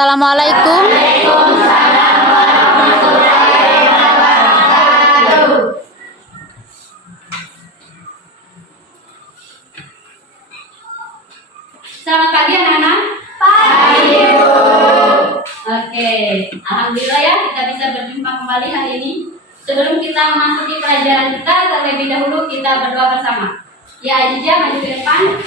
Assalamualaikum. Waalaikumsalam warahmatullahi wabarakatuh. Selamat pagi anak-anak. Pagi, Bu. Oke, alhamdulillah ya kita bisa berjumpa kembali hari ini. Sebelum kita memasuki pelajaran kita, terlebih dahulu kita berdoa bersama. Ya, Ajija maju ke depan.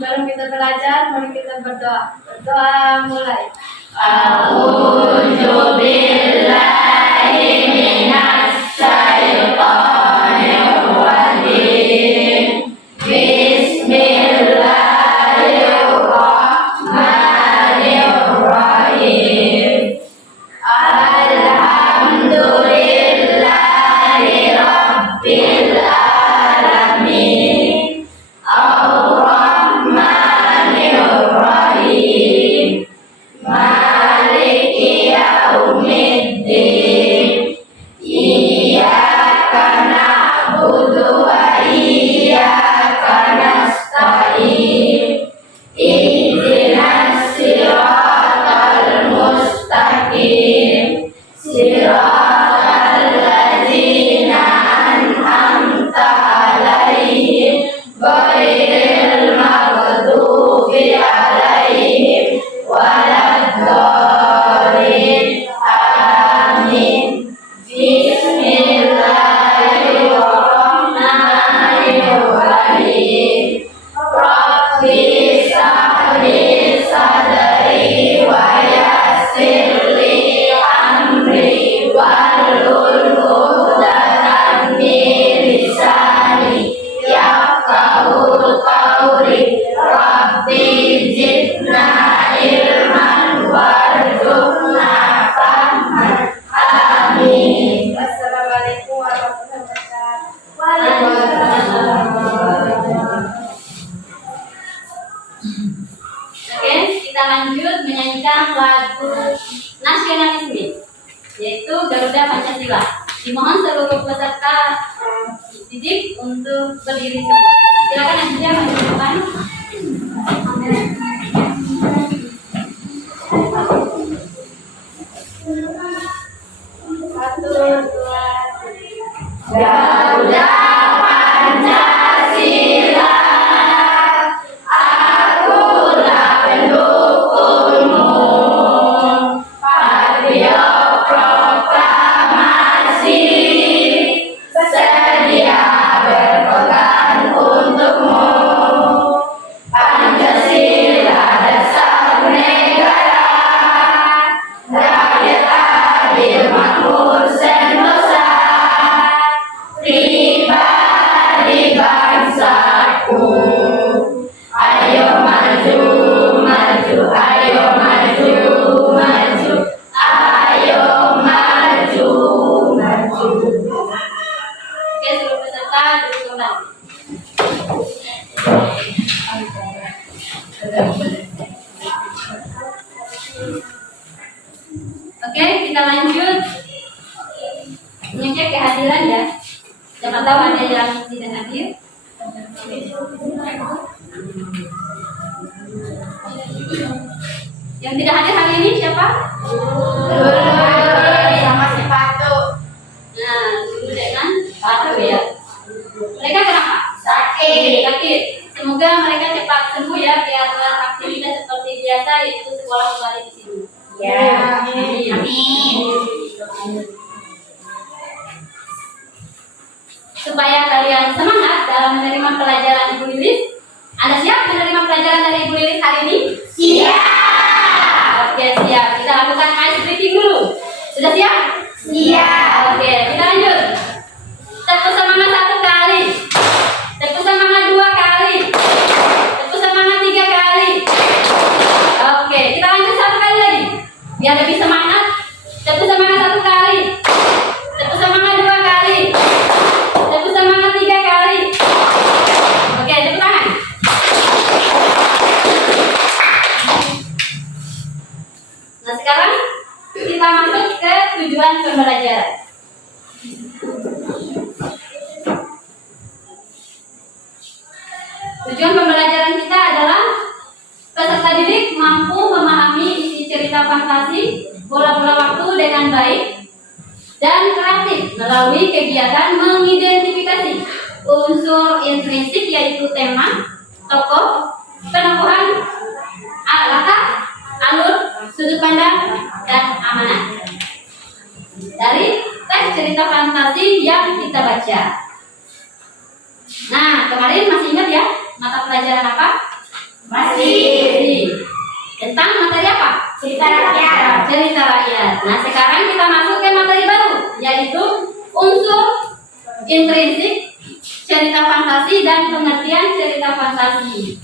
Sebelum kita belajar, mari kita berdoa. Berdoa mulai. A'udzu billahi minas syaitonir rajim. Bismillahirrahmanirrahim. Alhamdulillahi rabbil alamin. Ar-Rahmanir-Rahim. Maliki yaumiddin. Iyyaka na'budu wa iyyaka nasta'in. Ihdinas siratal mustaqim. Siratal ladzina an'amta 'alaihim ghairil maghdubi 'alaihim waladdallin. Amin. Bismillahirrahmanirrahim. Rabbi shrahli sadri wa yassir li amri wahlul 'uqdatam min lisani yafqahul qawli. Rabbi zidna ilman warzuqna fahman. Amin. Assalamualaikum warahmatullahi wabarakatuh. Oke, kita lanjut menyanyikan lagu nasionalisme, yaitu Garuda Pancasila. Dimohon seluruh peserta didik untuk berdiri semua. Silakan Ajija maju ke depan. Satu, dua, tiga. Garuda Pancasila, akulah pendukungmu. Patriot proklamasi, sedia berkorban untukmu. Pancasila dasar negara, rakyat adil makmur sentosa. Pribadi bangsaku, ayo maju, maju, ayo maju, maju, ayo maju, maju. Oke, seluruh peserta duduk kembali. Oke, kita lanjut mengecek kehadiran ya. Siapa tahu ada yang tidak hadir. Yang tidak hadir hari ini siapa? Sama sepatu. Nah, dulu dengan sepatu ya. Mereka kenapa? Sakit. Sakit. Semoga mereka cepat sembuh ya, biar aktivitas seperti biasa yaitu sekolah kembali di sini. Ya, Amin. Supaya kalian semangat dalam menerima pelajaran Ibu Lilis. Anda siap menerima pelajaran dari Ibu Lilis hari ini? siap. Oke, siap. Kita lakukan ice breaking dulu. Sudah siap? Siap. Oke, kita lanjut. Tepuk semangat 1 kali. Tepuk semangat 2 kali. Tepuk semangat 3 kali. Oke, kita lanjut 1 kali lagi. Biar lebih semangat. Tepuk semangat 1 kali. Tepuk semangat 2 kali. Tepuk semangat 3 kali. Oke, tepuk tangan. Nah, sekarang kita masuk ke tujuan pembelajaran. Tujuan pembelajaran kita adalah peserta didik mampu memahami isi cerita fantasi bola-bola waktu dengan baik dan kreatif melalui kegiatan mengidentifikasi unsur intrinsik yaitu tema, tokoh, penokohan, latar, alur, sudut pandang, dan amanat dari teks cerita fantasi yang kita baca. Nah, kemarin masih ingat ya mata pelajaran apa? Masih. Tentang materi apa? Cerita rakyat. Cerita rakyat. Nah, sekarang kita masuk ke materi baru, yaitu unsur intrinsik cerita fantasi dan pengertian cerita fantasi.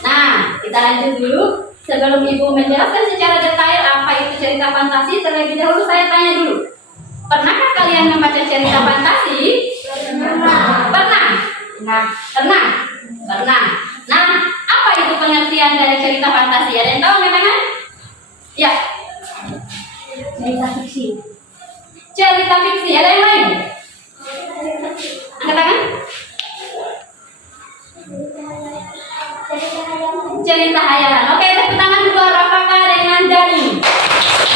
Nah, kita lanjut dulu. Sebelum Ibu menjelaskan secara detail apa itu cerita fantasi, terlebih dahulu saya tanya dulu. Pernahkah kalian membaca cerita fantasi? Pernah. Pernah? Nah, Pernah? Pernah. Nah, apa itu pengertian dari cerita fantasi? Ada yang tahu memang? Ya. cerita fiksi. Cerita fiksi. Ada yang lain? Angkat tangan. Cerita hayalan. Oke, tepuk tangan buat Rafaka dengan Dani.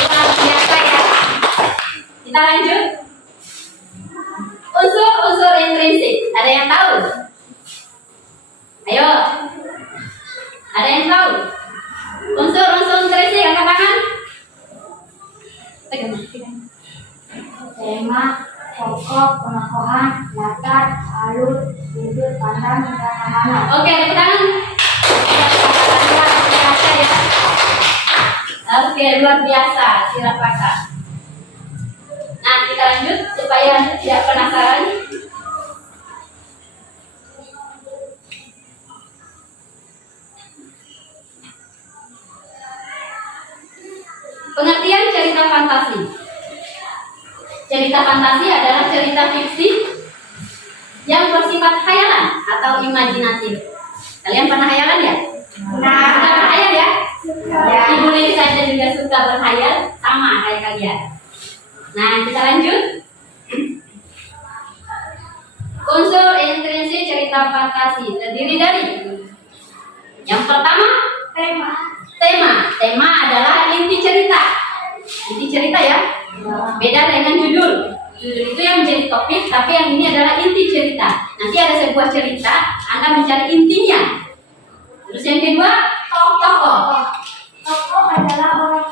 Luar biasa ya. Kita lanjut. Unsur-unsur intrinsik. Ada yang tahu? Ayo. Ada yang tahu? Unsur-unsur intrinsik, angkat tangan. Pegang. Tema, tokoh, penokohan, latar, alur, sudut pandang, dan amanat. Oke, tepuk tangan. Luar biasa ya. Oke, luar biasa. Silakan. Nah, kita lanjut supaya tidak penasaran. Pengertian cerita fantasi. Cerita fantasi adalah cerita fiksi yang bersifat khayalan atau imajinatif. Kalian pernah hayalan ya? Nah, Suka berhayal ya? ya. Ibu Lili saja juga suka berhayal, sama kayak kalian. Nah, kita lanjut. Unsur intrinsik cerita fantasi terdiri dari yang pertama, Tema. tema adalah inti cerita. Inti cerita ya. Beda dengan judul. Judul itu yang menjadi topik, tapi yang ini adalah inti cerita. Nanti ada sebuah cerita, Anda mencari intinya. Terus yang kedua, tokoh. Tokoh adalah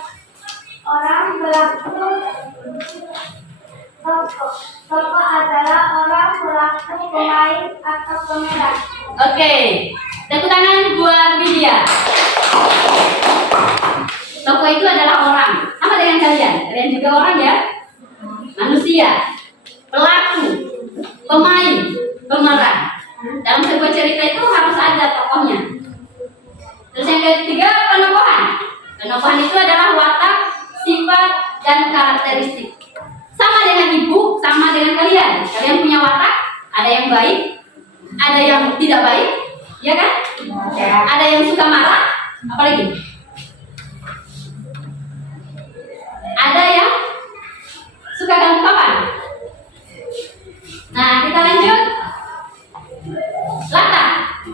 orang pelaku. Tokoh adalah orang pelaku, pemain atau pemeran. Oke, tepuk tangan buat Widya. Tokoh itu adalah orang, sama dengan kalian. Kalian juga orang ya, manusia, pelaku, pemain, pemeran. Dalam sebuah cerita itu harus ada tokohnya. Terus yang ketiga, penokohan. Penokohan itu adalah watak, sifat, dan karakteristik. Sama dengan ibu, sama dengan kalian. Kalian punya watak, ada yang baik, ada yang tidak baik, ya kan? Ya. Ada yang suka marah, apalagi? Ada yang suka ganggu kawan. Nah, kita lanjut. Latar.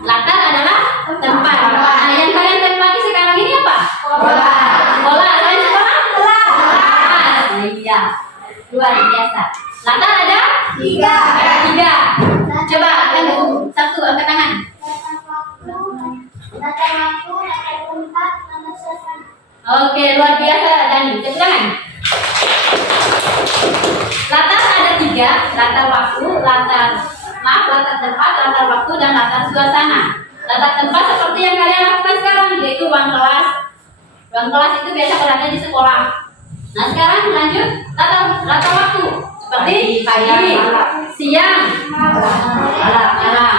Latar adalah tempat. Nah, yang kalian tempati sekarang ini apa? Bola. Bola. Kalian sekolah? Bola. Nah, iya. Luar biasa. Latar ada? 3. Ada 3. Coba angkat satu, angkat tangan. Latar waktu, latar tempat, latar suasana. Oke, luar biasa Dani. Tepuk tangan. Latar ada 3, latar waktu, latar tempat, latar waktu, dan latar suasana. Latar tempat seperti yang kalian lakukan sekarang, yaitu ruang kelas. Ruang kelas itu biasa berada di sekolah. Nah, sekarang lanjut latar waktu, seperti pagi, siang, malam.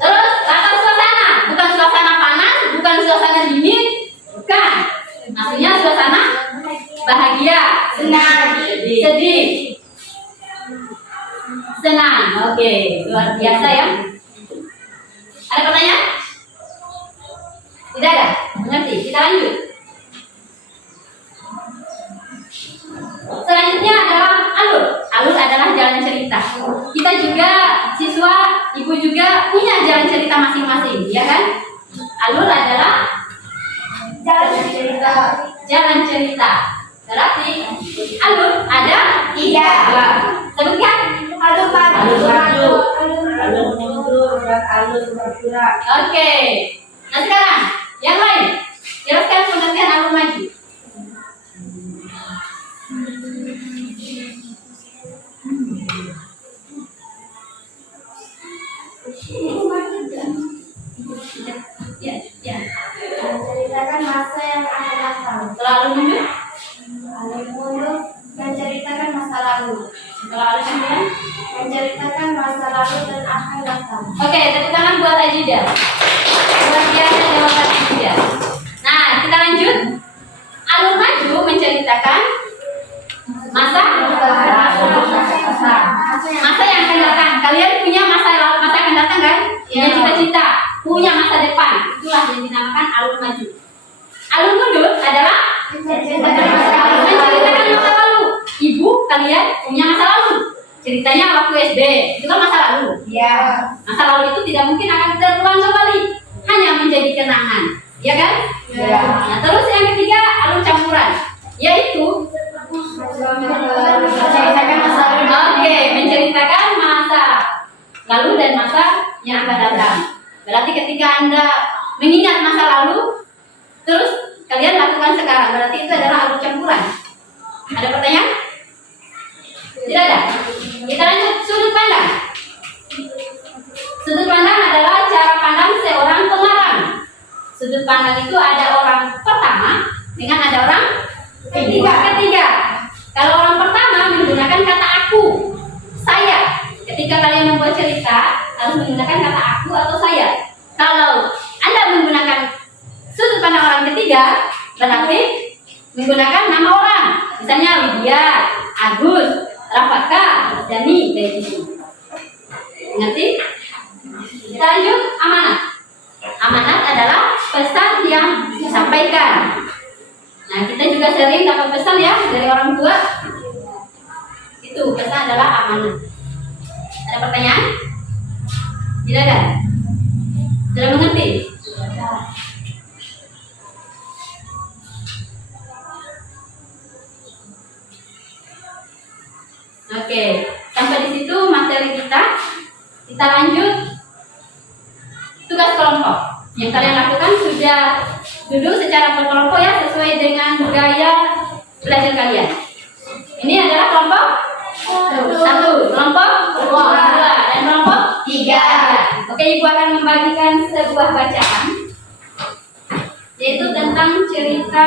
Terus latar suasana, bukan suasana panas, bukan suasana dingin, bukan. Maksudnya suasana bahagia, Senang. sedih, senang. Oke, luar biasa ya. Ada pertanyaan? Tidak ada? Mengerti? Kita lanjut. Selanjutnya adalah alur. Alur adalah jalan cerita. Kita juga siswa, ibu juga punya jalan cerita masing-masing, ya kan? Alur adalah Jalan cerita. jalan cerita. Berarti alur ada 3. Sebutkan. Alur maju. Alur mundur dan alur bergerak. Oke. Nah sekarang yang lain. Jelaskan pengertian alur maju. Ya, ya. Menceritakan masa yang akan datang. Selalu mundur. Alur mundur menceritakan masa lalu. Selalu kemudian. Menceritakan masa lalu dan akan datang. Oke, tepuk tangan buat Ajida. Luar biasa jawaban Ajida. Nah, kita lanjut. Alur maju menceritakan masa yang akan datang. Kalian punya masa akan datang kan? Punya cita-cita, punya masa depan. Itulah yang dinamakan alur maju. Alur mundur adalah menceritakan masa lalu. Ibu, kalian punya masa lalu. Ceritanya waktu SD, itu kan masa lalu. Ya. Masa lalu itu tidak mungkin akan terulang kembali, hanya menjadi kenangan, ya kan? Ya. Nah, terus yang ketiga alur campuran, yaitu Menceritakan masa lalu. oke, menceritakan masa lalu dan masa yang akan datang. Berarti ketika Anda mengingat masa lalu, terus kalian lakukan sekarang, berarti itu adalah alur campuran. Ada pertanyaan? Tidak ada. Kita lanjut sudut pandang. Sudut pandang adalah cara pandang seorang pengarang. Sudut pandang itu ada orang pertama dengan ada orang ketiga. Kalau orang pertama menggunakan kata aku, saya. Ketika kalian membuat cerita harus menggunakan kata aku atau saya. Kalau Anda menggunakan sudut pandang orang ketiga, berarti menggunakan nama orang. Misalnya Widya, Agus, Rafaka, Dani, kayak gitu. Ngerti? Kita lanjut amanat. Amanat adalah pesan yang disampaikan. Nah, kita juga sering dapat pesan ya dari orang tua. Itu pesan adalah amanat. Ada pertanyaan? Tidak ada? Sudah mengerti? Oke, sampai di situ materi kita. Kita lanjut tugas kelompok. Yang kalian lakukan sudah duduk secara berkelompok ya, sesuai dengan gaya belajar kalian. Ini adalah kelompok 1, kelompok 2, dan kelompok 3. Oke, Ibu akan membagikan sebuah bacaan, yaitu tentang cerita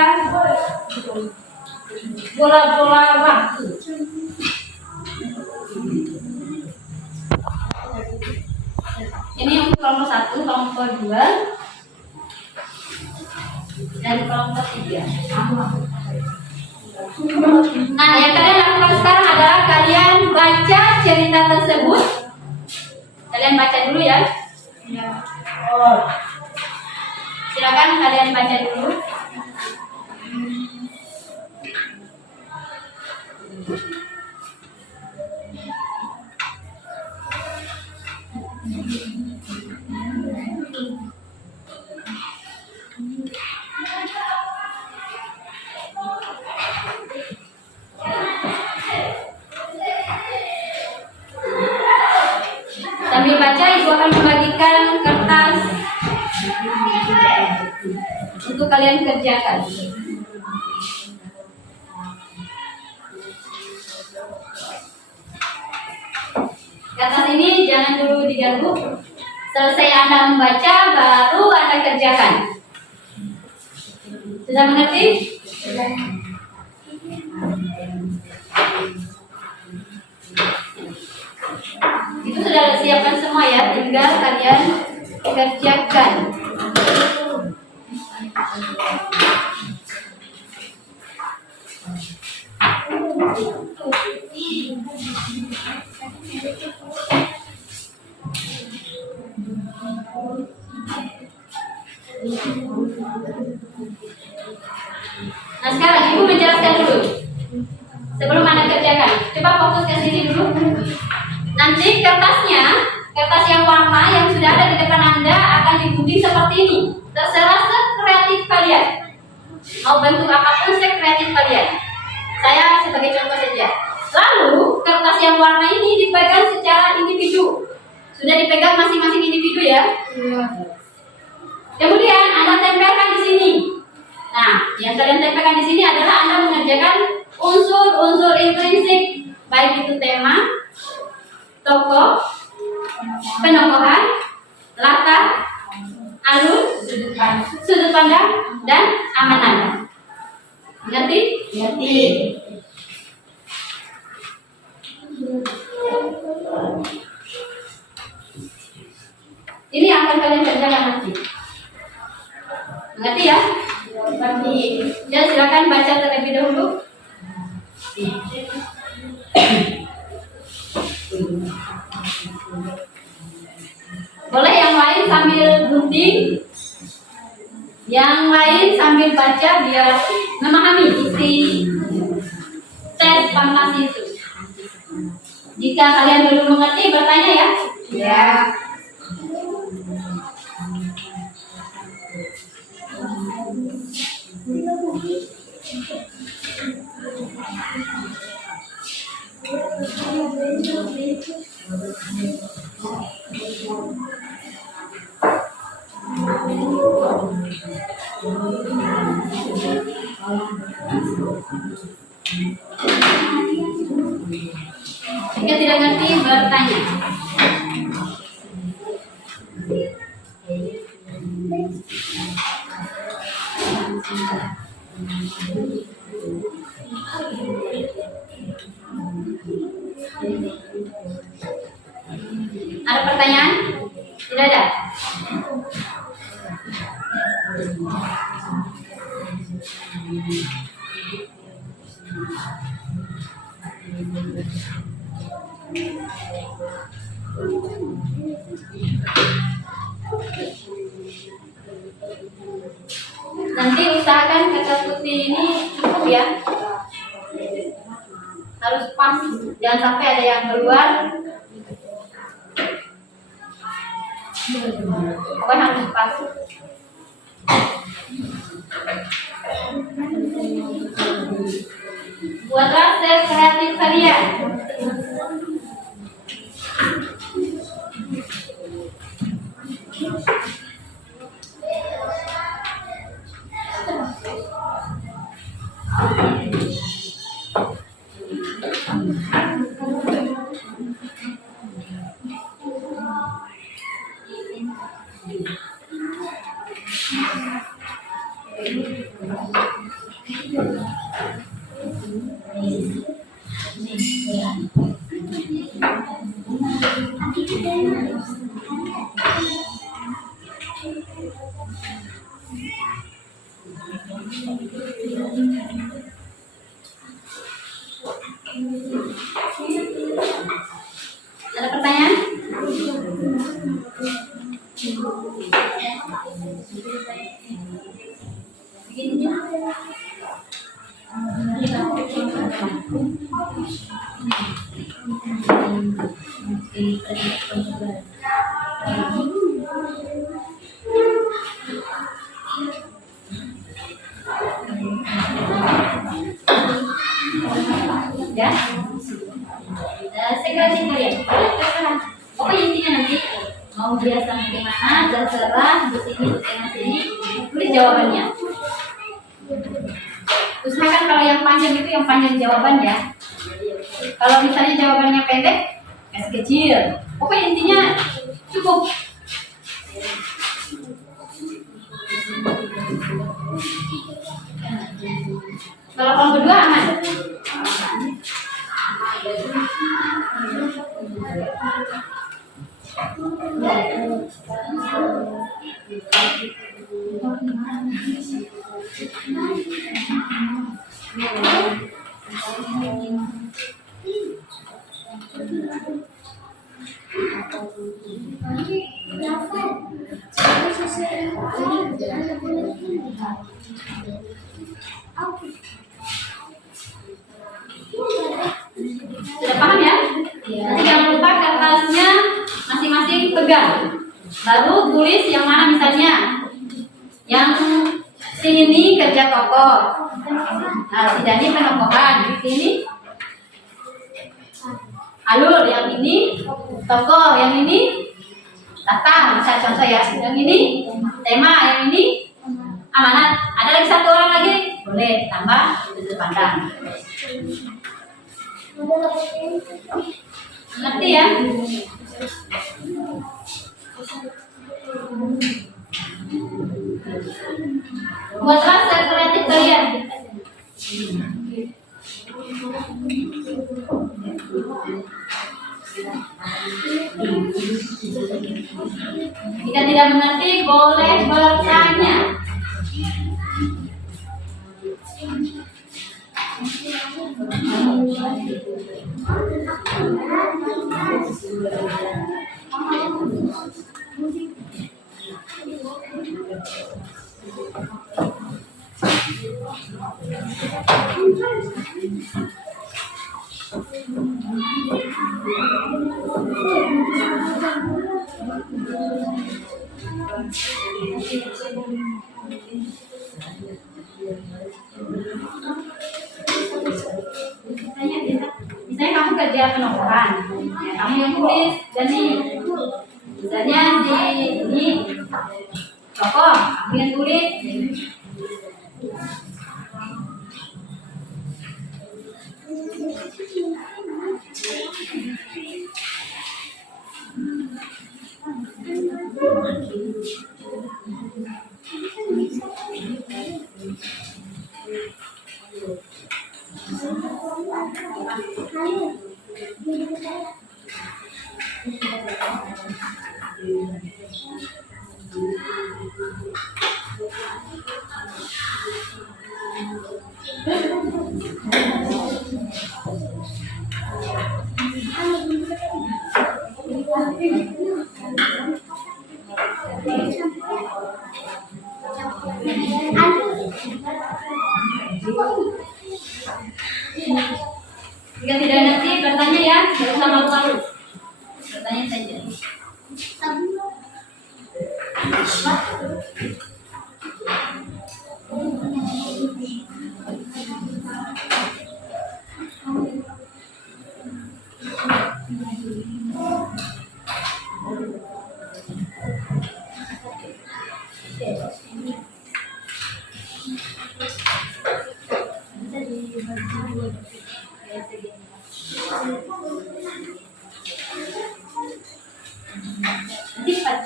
bola-bola waktu. Ini untuk kelompok 1, kelompok 2, dan kelompok 3. Nah, yang kalian lakukan sekarang adalah kalian baca cerita tersebut. Kalian baca dulu ya. Silakan kalian baca dulu. Sambil baca, Ibu akan membagikan kertas untuk kalian kerjakan. Kertas ini jangan dulu diganggu. Selesai Anda membaca, baru Anda kerjakan. Sudah mengerti? Itu sudah siapkan semua ya, tinggal kalian kerjakan. Nah sekarang Ibu menjelaskan dulu sebelum Anda kerjakan. Coba fokus ke sini dulu. Nanti kertas yang warna yang sudah ada di depan Anda akan digunting seperti ini. Terserah sekreatif kalian. Mau bentuk apapun sekreatif kalian. Saya sebagai contoh saja. Lalu kertas yang warna ini dipegang secara individu. Sudah dipegang masing-masing individu ya. Kemudian Anda tempelkan di sini. Nah, yang kalian tempelkan di sini adalah Anda mengerjakan unsur-unsur intrinsik, baik itu tema, tokoh, penokohan, latar, alur, sudut pandang, dan amanah. Ngerti? Ngerti. Ini yang akan kalian kerjakan nanti. Ngerti ya? Ngerti. Ya, silakan baca terlebih dahulu. Boleh yang lain sambil gunting, yang lain sambil baca biar memahami isi tes panas itu. Jika kalian belum mengerti, bertanya ya. Ya. Jika tidak ngerti, bertanya. Ada pertanyaan? Tidak ada? Nanti usahakan kertas putih ini cukup ya. Harus pas, jangan sampai ada yang keluar. Pokoknya harus pas. Buatlah set kreatif kalian. Ada pertanyaan? Ya, segera kalian. Pokoknya intinya nanti mau biasa bagaimana, terserah di sini, di sini, tulis jawabannya. Usahakan kalau yang panjang itu yang panjang jawaban ya. Kalau misalnya jawabannya pendek, kasih kecil. Pokoknya intinya cukup. Kalau kamu berdua aman. Sudah paham ya? Nanti jangan lupa kertas kertasnya masing-masing pegang. Lalu tulis yang mana misalnya. Yang sini kerja tokoh. Nah, si Dani penokohan. Di sini alur, yang ini tokoh, yang ini datang. Misal contoh ya, yang ini tema, yang ini amanat. Ada lagi satu orang lagi, boleh tambah sudut pandang. Ngerti ya? Buatlah set kreatif kalian. Jika tidak mengerti, boleh bertanya. Misalnya kamu kerja penokohan, ya, kamu yang tulis jadi misalnya di ini tokoh, kamu yang tulis. Jika tidak ngerti, bertanya ya, tidak usah malu-malu. Bertanya saja.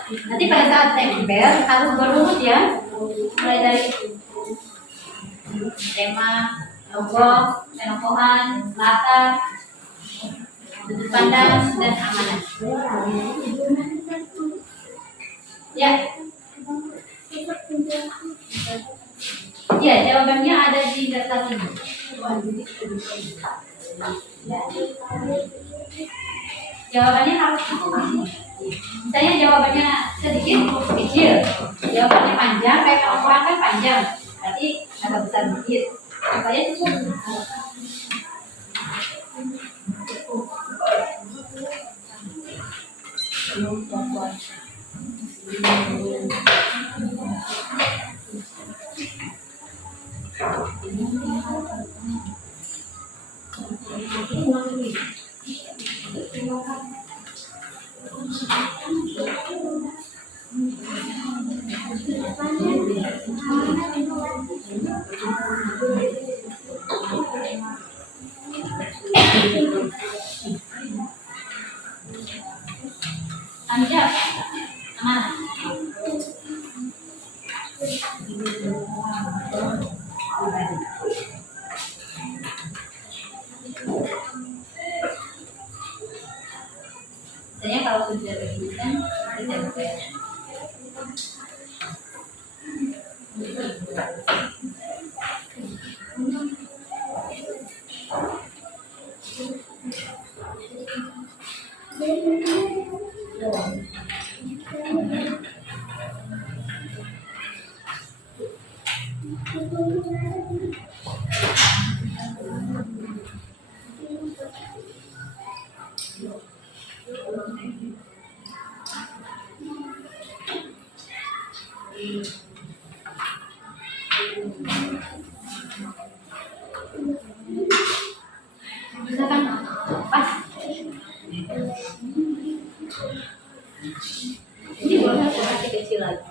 Nanti pada saat tempel harus berurut ya, mulai dari tema, logo, penokohan, latar, sudut pandang, dan amanat. Ya, ya jawabannya ada di daftar ini. Jawabannya harus misalnya jawabannya sedikit kecil, jawabannya panjang kayak orang kan panjang, berarti agak besar dikit supaya cukup. Anja, amanat. Saya kalau sudah begini kan ditempel. Ini boleh masih kecil lagi.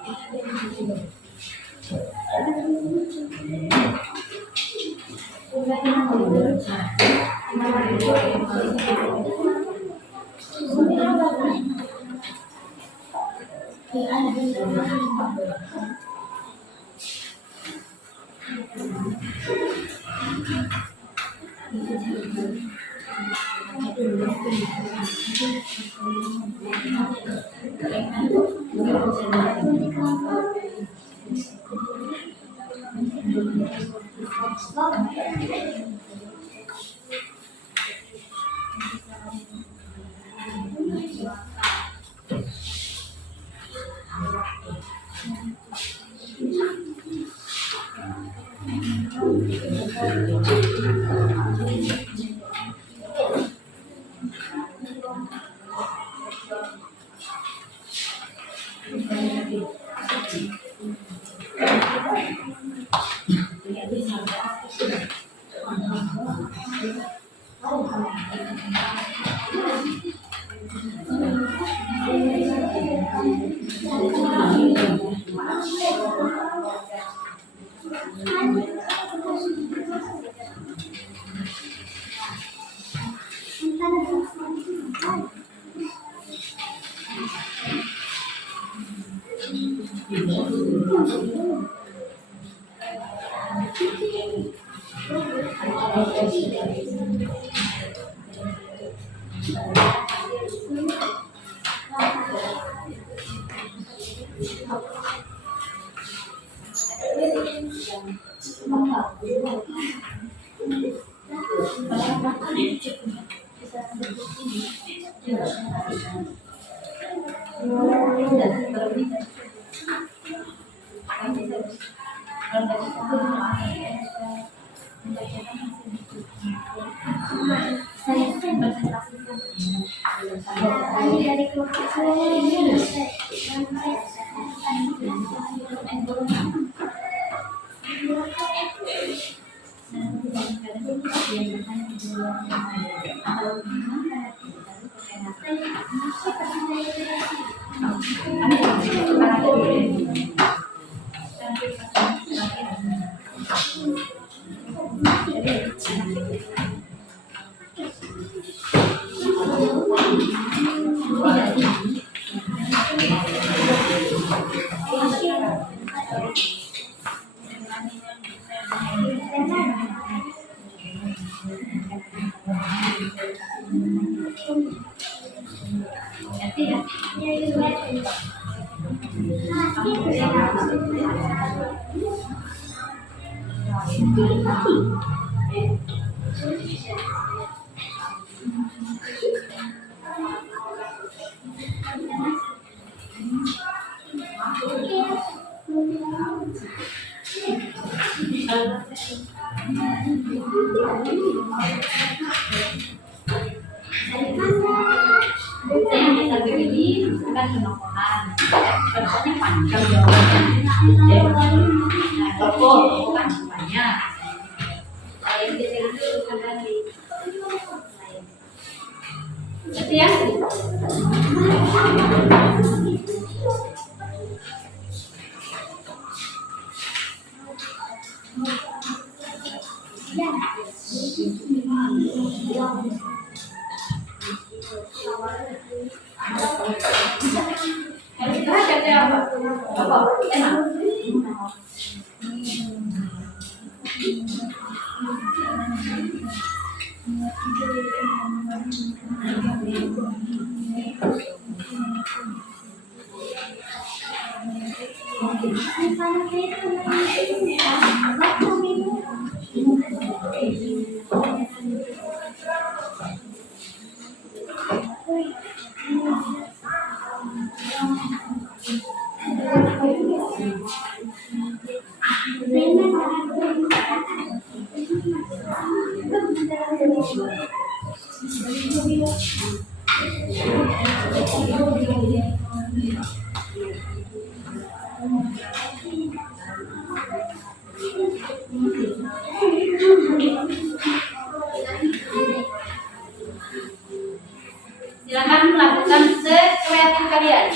Saya begini kan penokohan, pokoknya panjang jawabannya. Nah, toko kan banyak. Yang kecil itu ada di. Berarti ya. Silakan melakukan sekreatif kalian.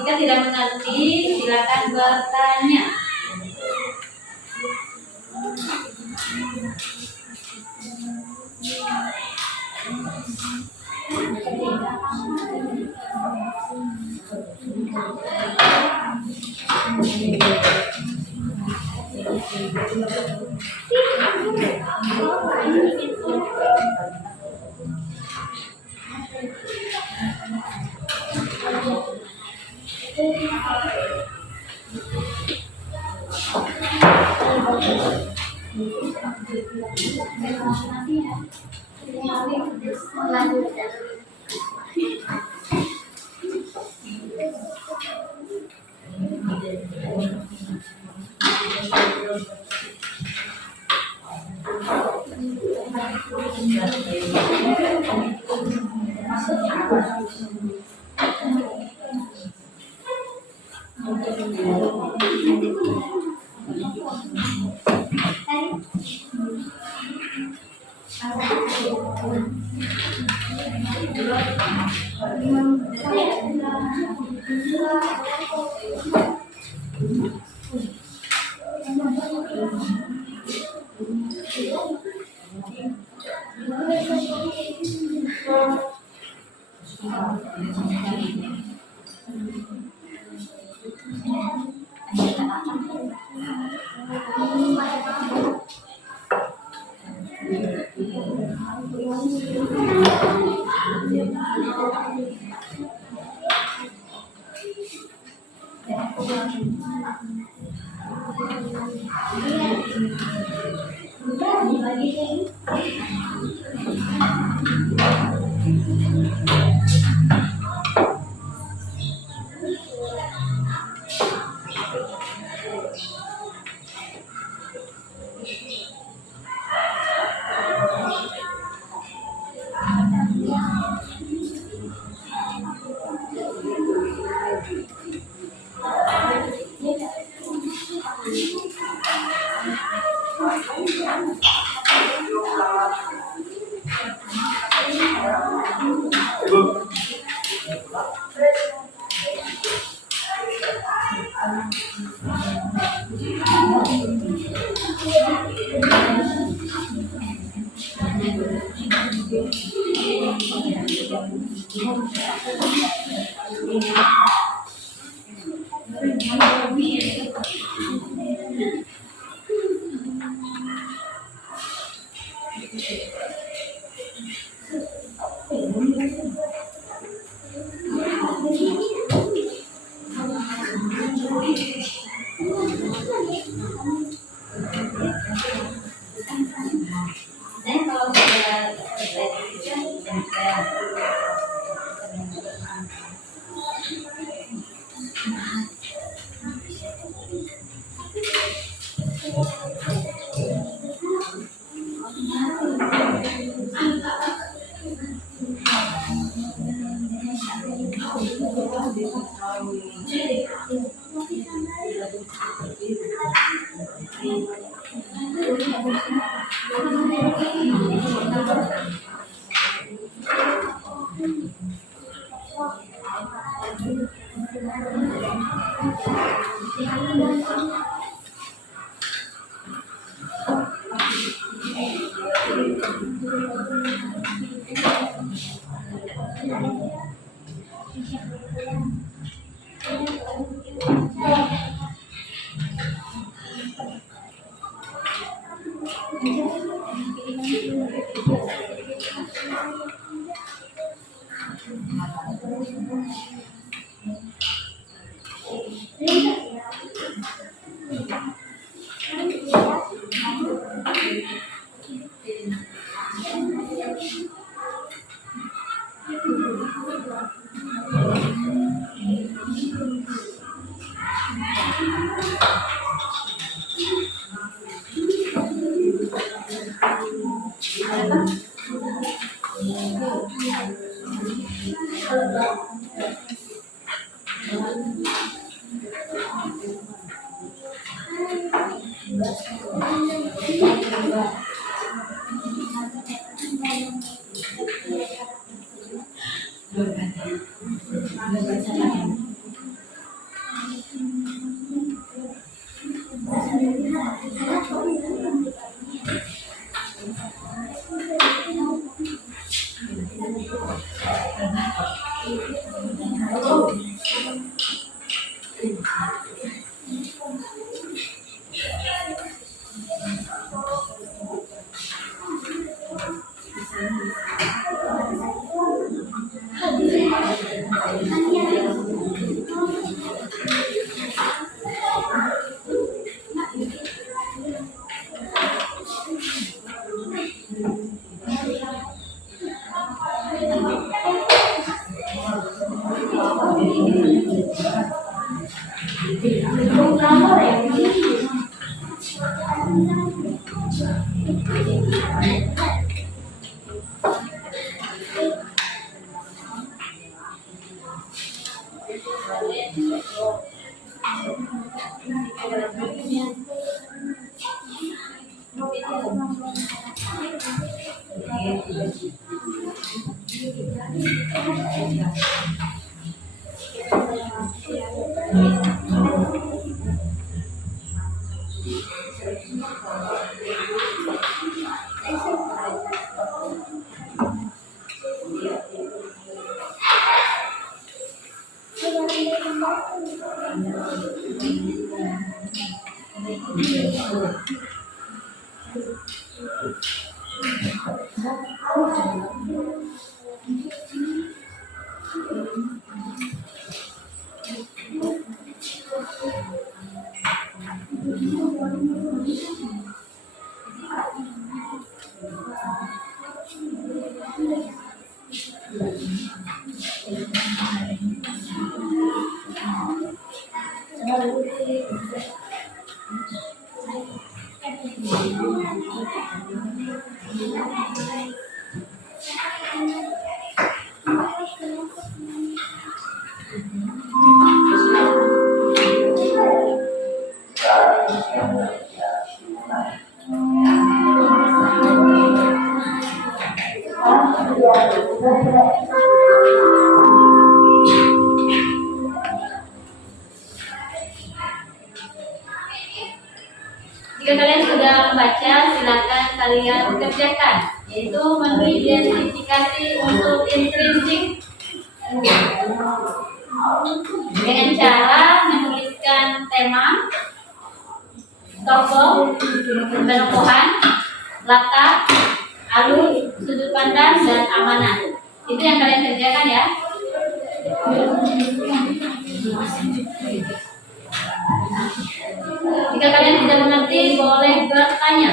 Jika tidak mengerti, silakan bertanya. Jika kalian sudah membaca, silakan kalian kerjakan, yaitu mengidentifikasi unsur intrinsik dengan cara menuliskan tema, tokoh, penokohan, latar, alur, sudut pandang, dan amanat. Itu yang kalian kerjakan ya. Jika kalian tidak mengerti, boleh bertanya.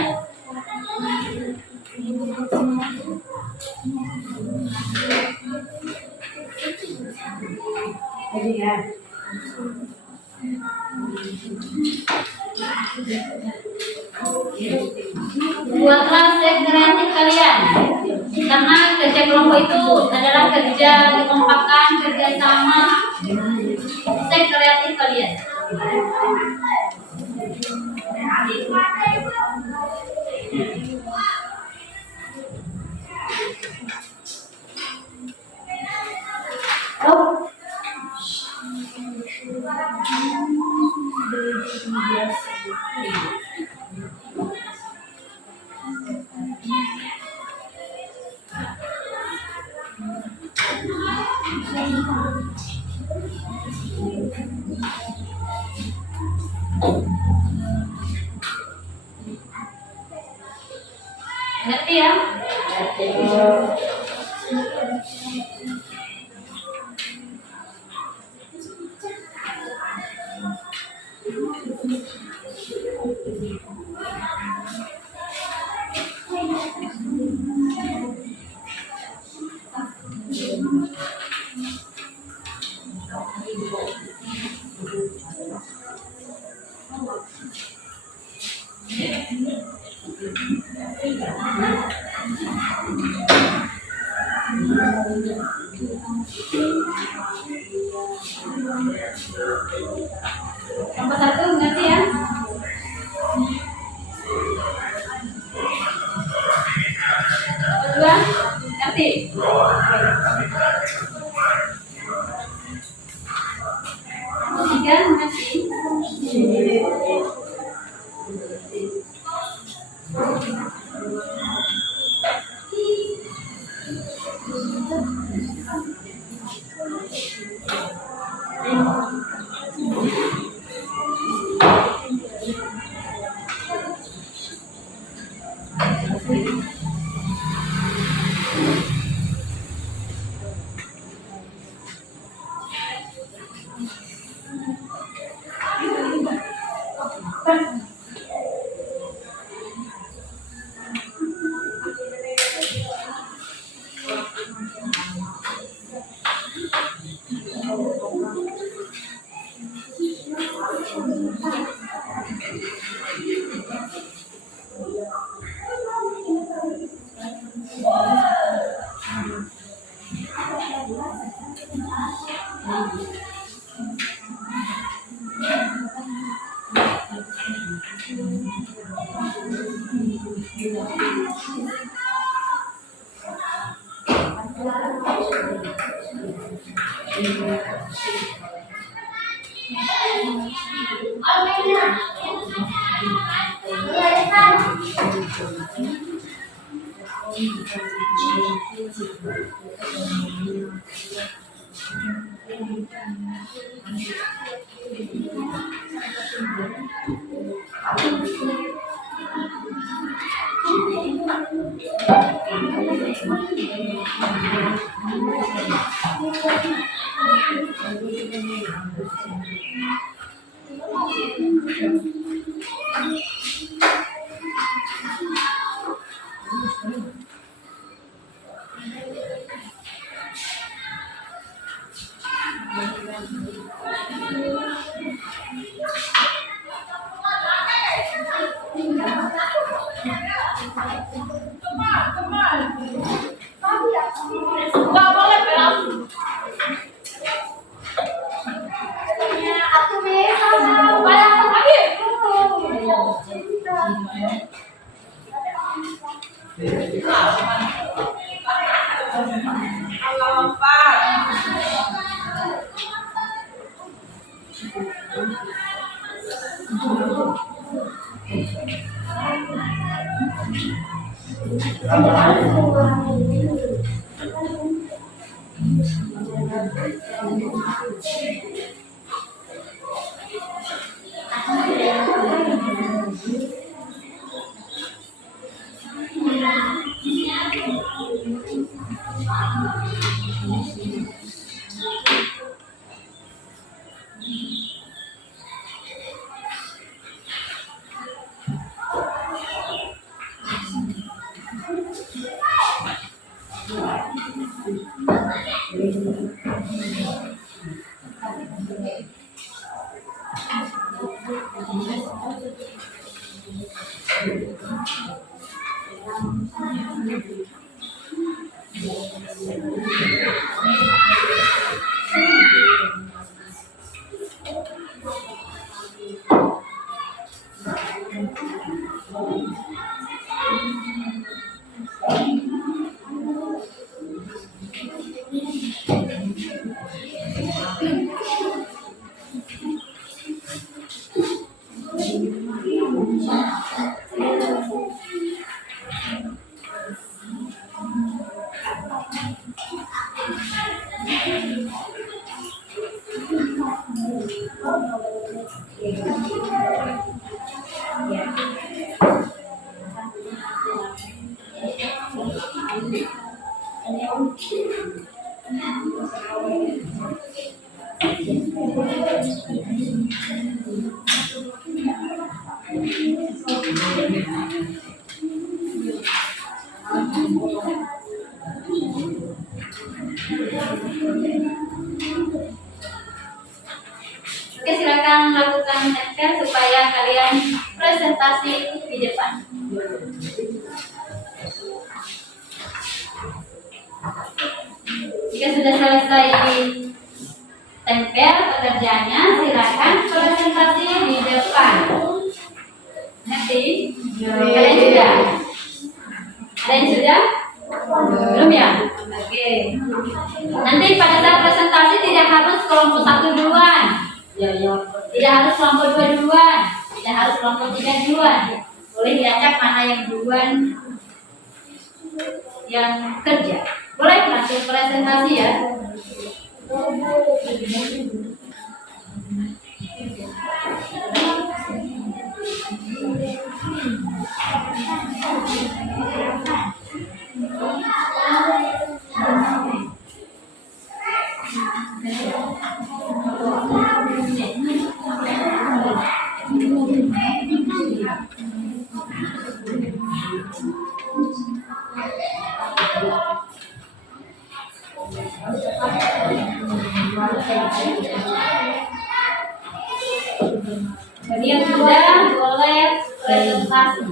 Buatlah sekreatif kalian, karena kerja kelompok itu adalah kerja kekompakan, kerja sama. Sekreatif kalian. ya. Nomor 1 ngerti ya? Nomor 2 ngerti? Nomor 3 ngerti? Oke, silakan lakukan tempel supaya kalian presentasi di depan. Jika sudah selesai tempel pekerjaannya, silakan presentasi di depan. Ngerti? Kalian sudah? Ada yang sudah? Belum ya? Oke. Nanti pada saat presentasi tidak harus kelompok 1 duluan. Tidak harus kelompok 2 duluan. Tidak harus kelompok 3 duluan. Boleh diacak mana yang duluan yang kerja. Boleh langsung presentasi ya. Bagi yang sudah boleh presentasi.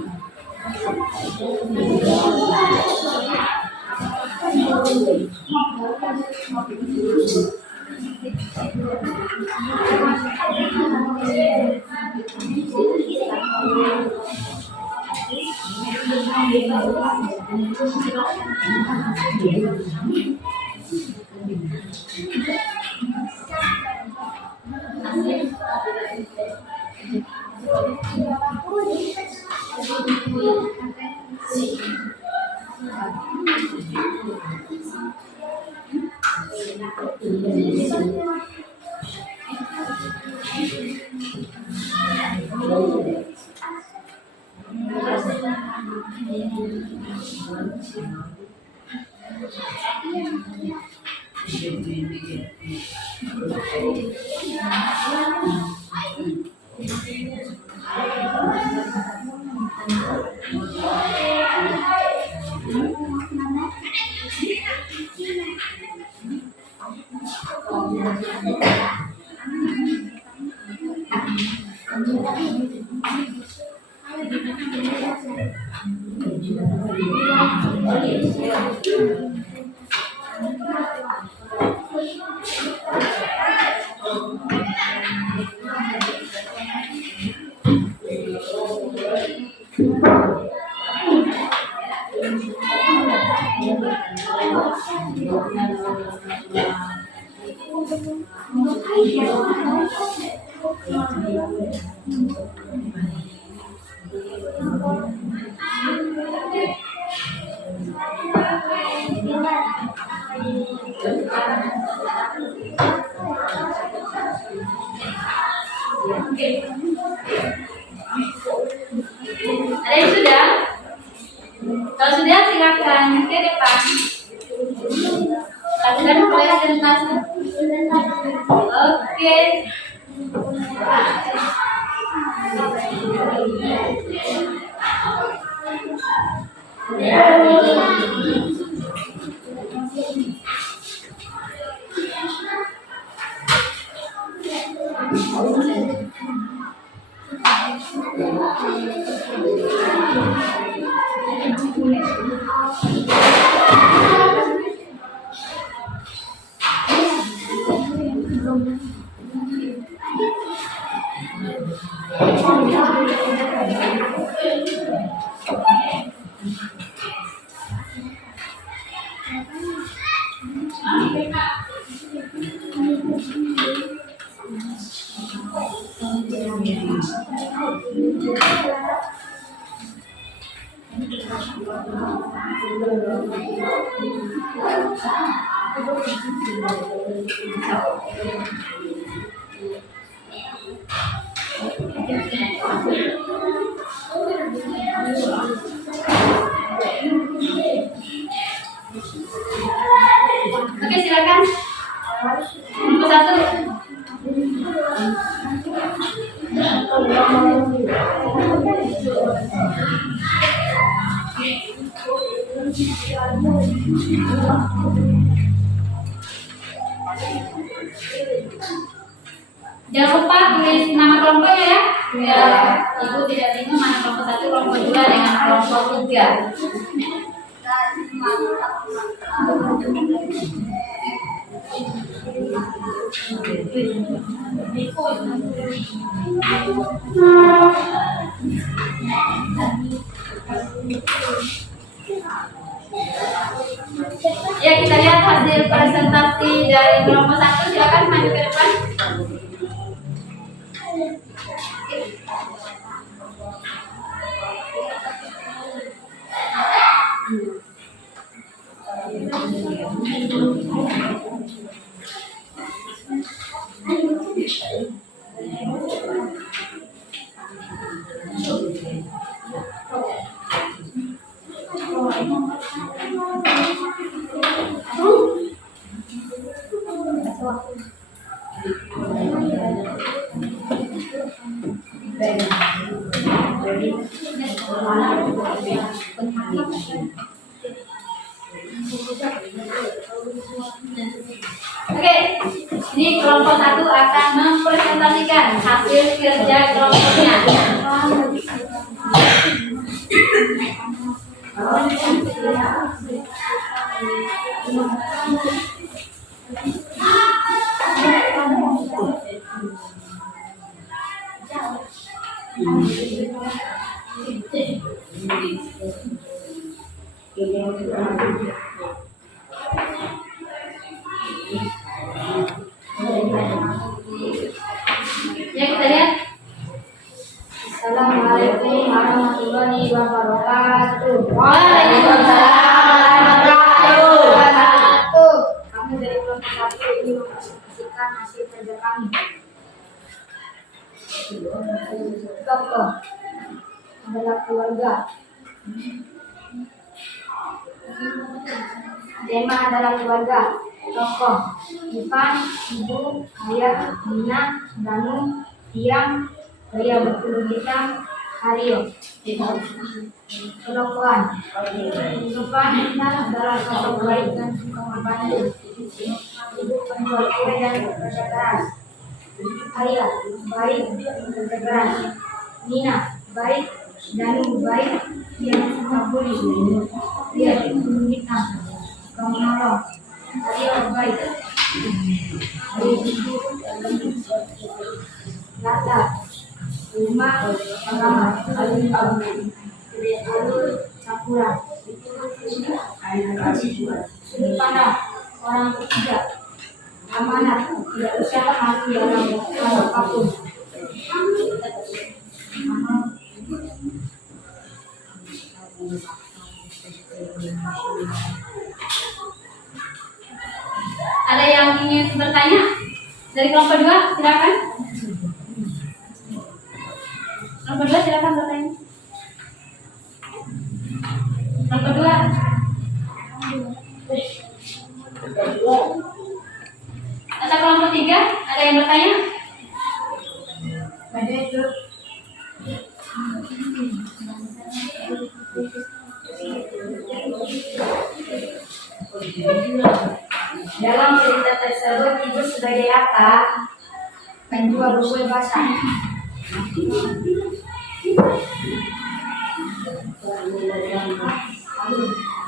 Ada yang sudah? Kalau sudah silakan ke depan. Lakukan presentasi. Oke. Jangan lupa tulis nama kelompoknya ya, biar ibu tidak bingung mana kelompok 1, kelompok 2 dengan kelompok 3. Ya, kita lihat hasil presentasi dari kelompok 1. Silakan maju ke depan. Oke, ini kelompok 1 akan mempresentasikan hasil kerja kelompoknya. Ya, kita lihat. Assalamualaikum warahmatullahi wabarakatuh. Waalaikumsalam warahmatullahi wabarakatuh. Kami dari kelompok 1 ini mempresentasikan hasil kerja kami. Tokoh adalah keluarga. Tema adalah keluarga. Tokoh: Ivan, Ibu, Ayah, Nina, Danu, Tiang, pria berkulit hitam, Haryo. Penongkolan: Ivan adalah sosok baik dan suka membantu. Ibu penjual kue dan bekerja keras. Ayah baik dan kerja keras. Nina baik, Danu baik, yang suka bully. Dia berkulit hitam, suka menolong. Haryo baik. Lata, Uma, Rahmat, Alur, Sakura. Sudut pandang orang ketiga. Amanat, tidak usah hati dalam hal apapun. Ada yang ingin bertanya? Dari kelompok 2, silakan. Kelompok 2, silakan bertanya. Kelompok 2. Atau kelompok 3, ada yang bertanya? Ada itu. Dalam cerita tersebut, ibu sebagai apa? Penjual kue basah.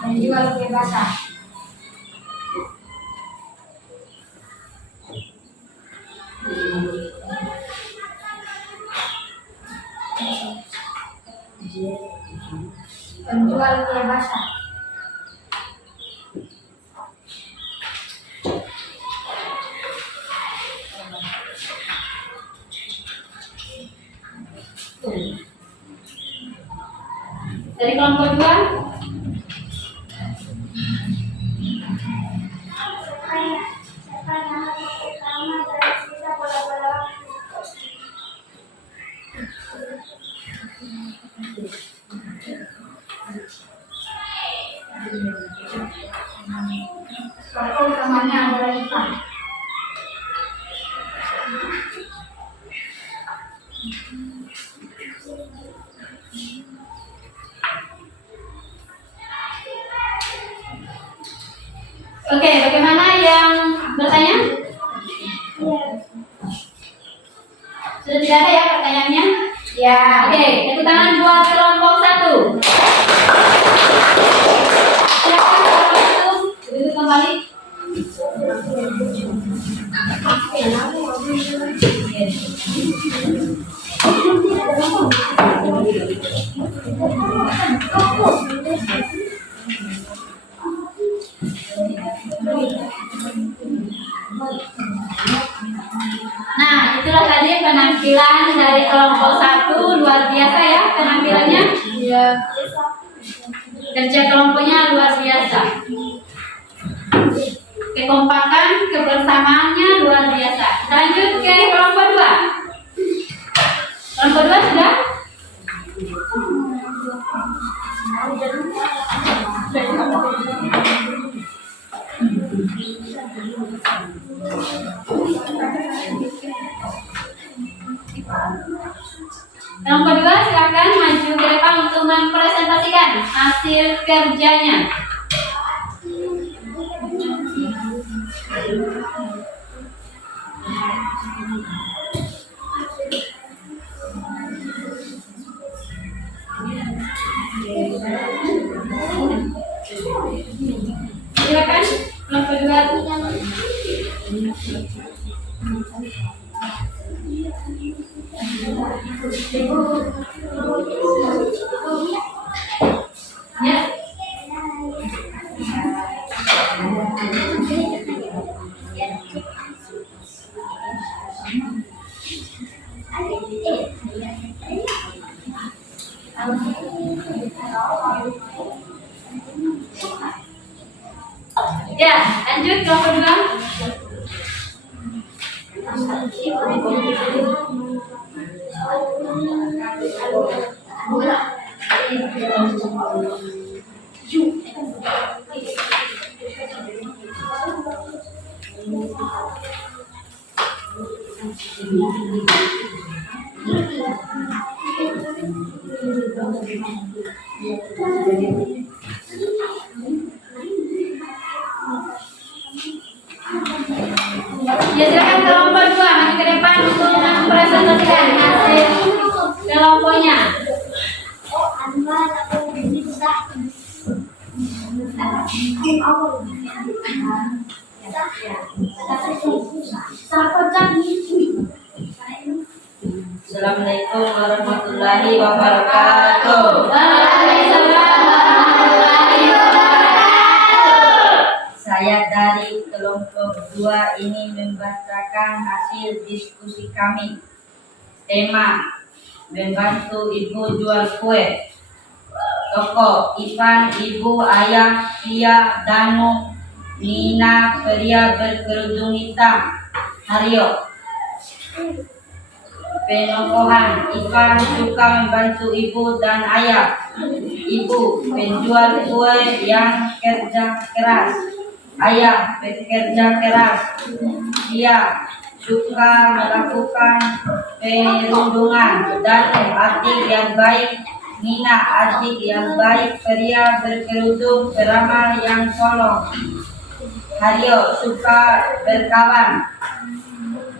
Penjual kue basah. Penjual kue basah. Dari kelompok 2. Tokoh utamanya adalah Ivan. Oke, bagaimana yang bertanya? Sudah tidak ada ya pertanyaannya? Ya. Oke, tepuk tangan buat kelompok 1. Silakan kelompok 1 duduk kembali. Nah, itulah tadi penampilan dari kelompok 1, luar biasa ya penampilannya. Iya. Kerja kelompoknya luar biasa. Kekompakan, kebersamaannya luar biasa. Kita lanjut ke kelompok 2. Kelompok 2 sudah? Kelompok 2 silakan maju ke depan untuk mempresentasikan hasil kerjanya. Silakan kelompok 2. Ya. Ya, lanjut kelompok 2. Ya, silakan kelompok 2 maju ke depan untuk mempresentasikan hasil kelompoknya. Assalamualaikum warahmatullahi wabarakatuh. Waalaikumsalam warahmatullahi wabarakatuh. Saya dari kelompok 2 ini membacakan hasil diskusi kami. Tema: membantu ibu jual kue. Tokoh: Ivan, ibu, ayah, Pia, Danu, Nina, pria berkerudung hitam, Haryo. Penokohan: Ivan suka membantu ibu dan ayah. Ibu penjual kue yang kerja keras. Ayah bekerja keras. Dia suka melakukan perundungan. Dan adik yang baik. Nina adik yang baik, pria berkerudung peramal yang tolong. Haryo suka berkawan.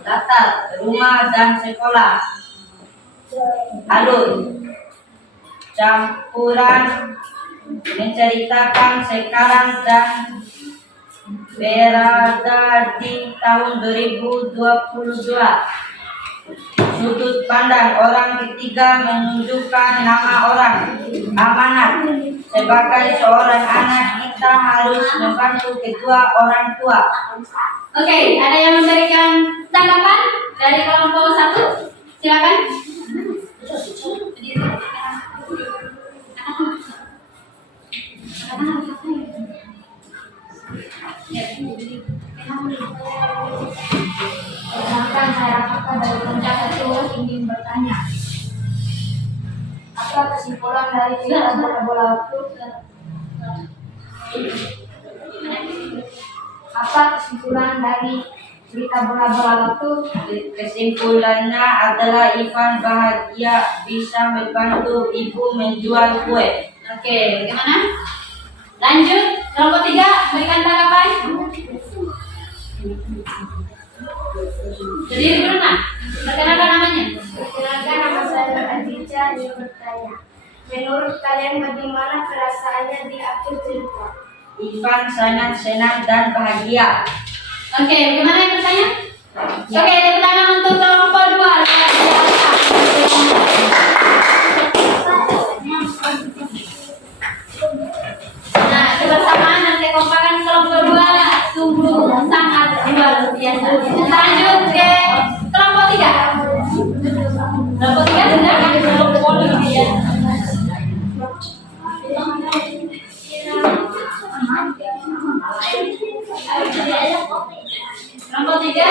Latar rumah dan sekolah. Alun campuran menceritakan sekarang dan berada di tahun 2022. Sudut pandang orang ketiga menunjukkan nama orang. Amanat: sebagai seorang anak kita harus membantu kedua orang tua. Oke, ada yang memberikan tanggapan dari kelompok 1? Silakan. Perkenalkan, saya Rafika dari kelompok 1 ingin bertanya. Apa kesimpulan dari cerita bola waktu? Apa kesimpulan dari cerita bola waktu? Kesimpulannya adalah Ivan bahagia bisa membantu ibu menjual kue. Oke, bagaimana? Lanjut, kelompok 3 berikan tanggapan. Berdiri berenang. Perkenalkan namanya. Perkenalkan, nama saya Aditya. Dia bertanya, menurut kalian bagaimana perasaannya di akhir cerita? Ivan sangat senang dan bahagia. Oke, bagaimana yang bertanya? Oke, tepuk tangan untuk kelompok 2. Luar biasa. Nah, kebersamaan dan kekompakan kelompok 2 sungguh sangat luar biasa. Lanjut ke kelompok 3. Kelompok 3 sudah kan? Kelompok 3 ya. Kelompok 3 silakan.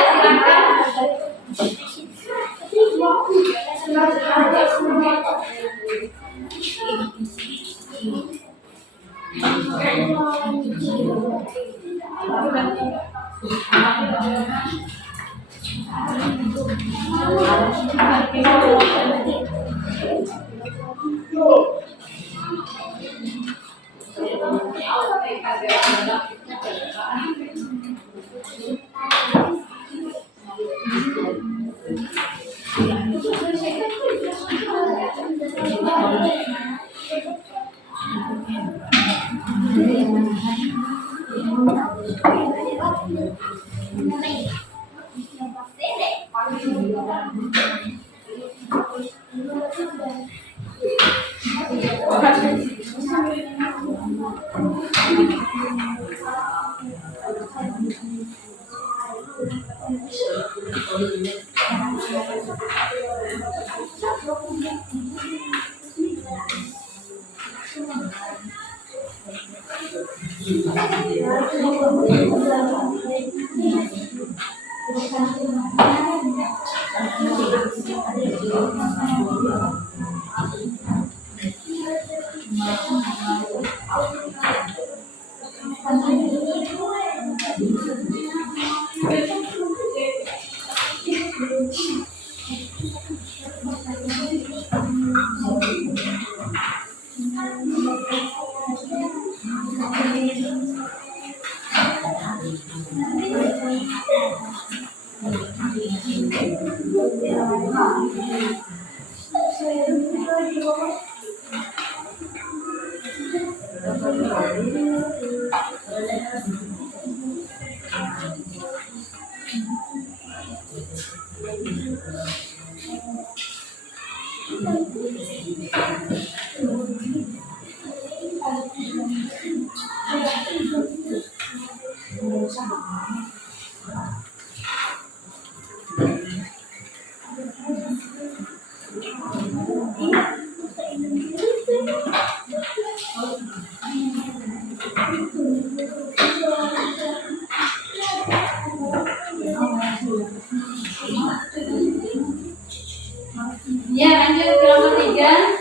Ya, lanjut kelompok 3.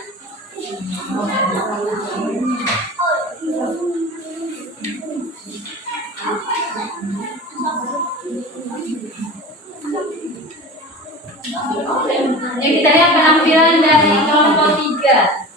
Ya, kita lihat penampilan dari kelompok 3.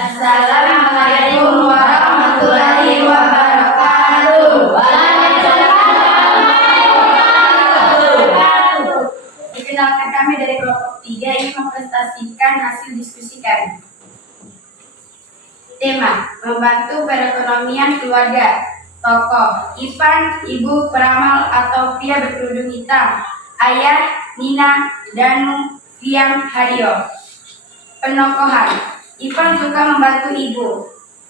Assalamualaikum warahmatullahi wabarakatuh. Perkenalkan, kami dari kelompok 3 ingin mempresentasikan hasil diskusi kami. Tema: membantu perekonomian keluarga. Tokoh: Ivan, ibu peramal atau pria berkerudung hitam. Ayah: Nina, Danu, Viam, Haryo. Penokohan: Ivan suka membantu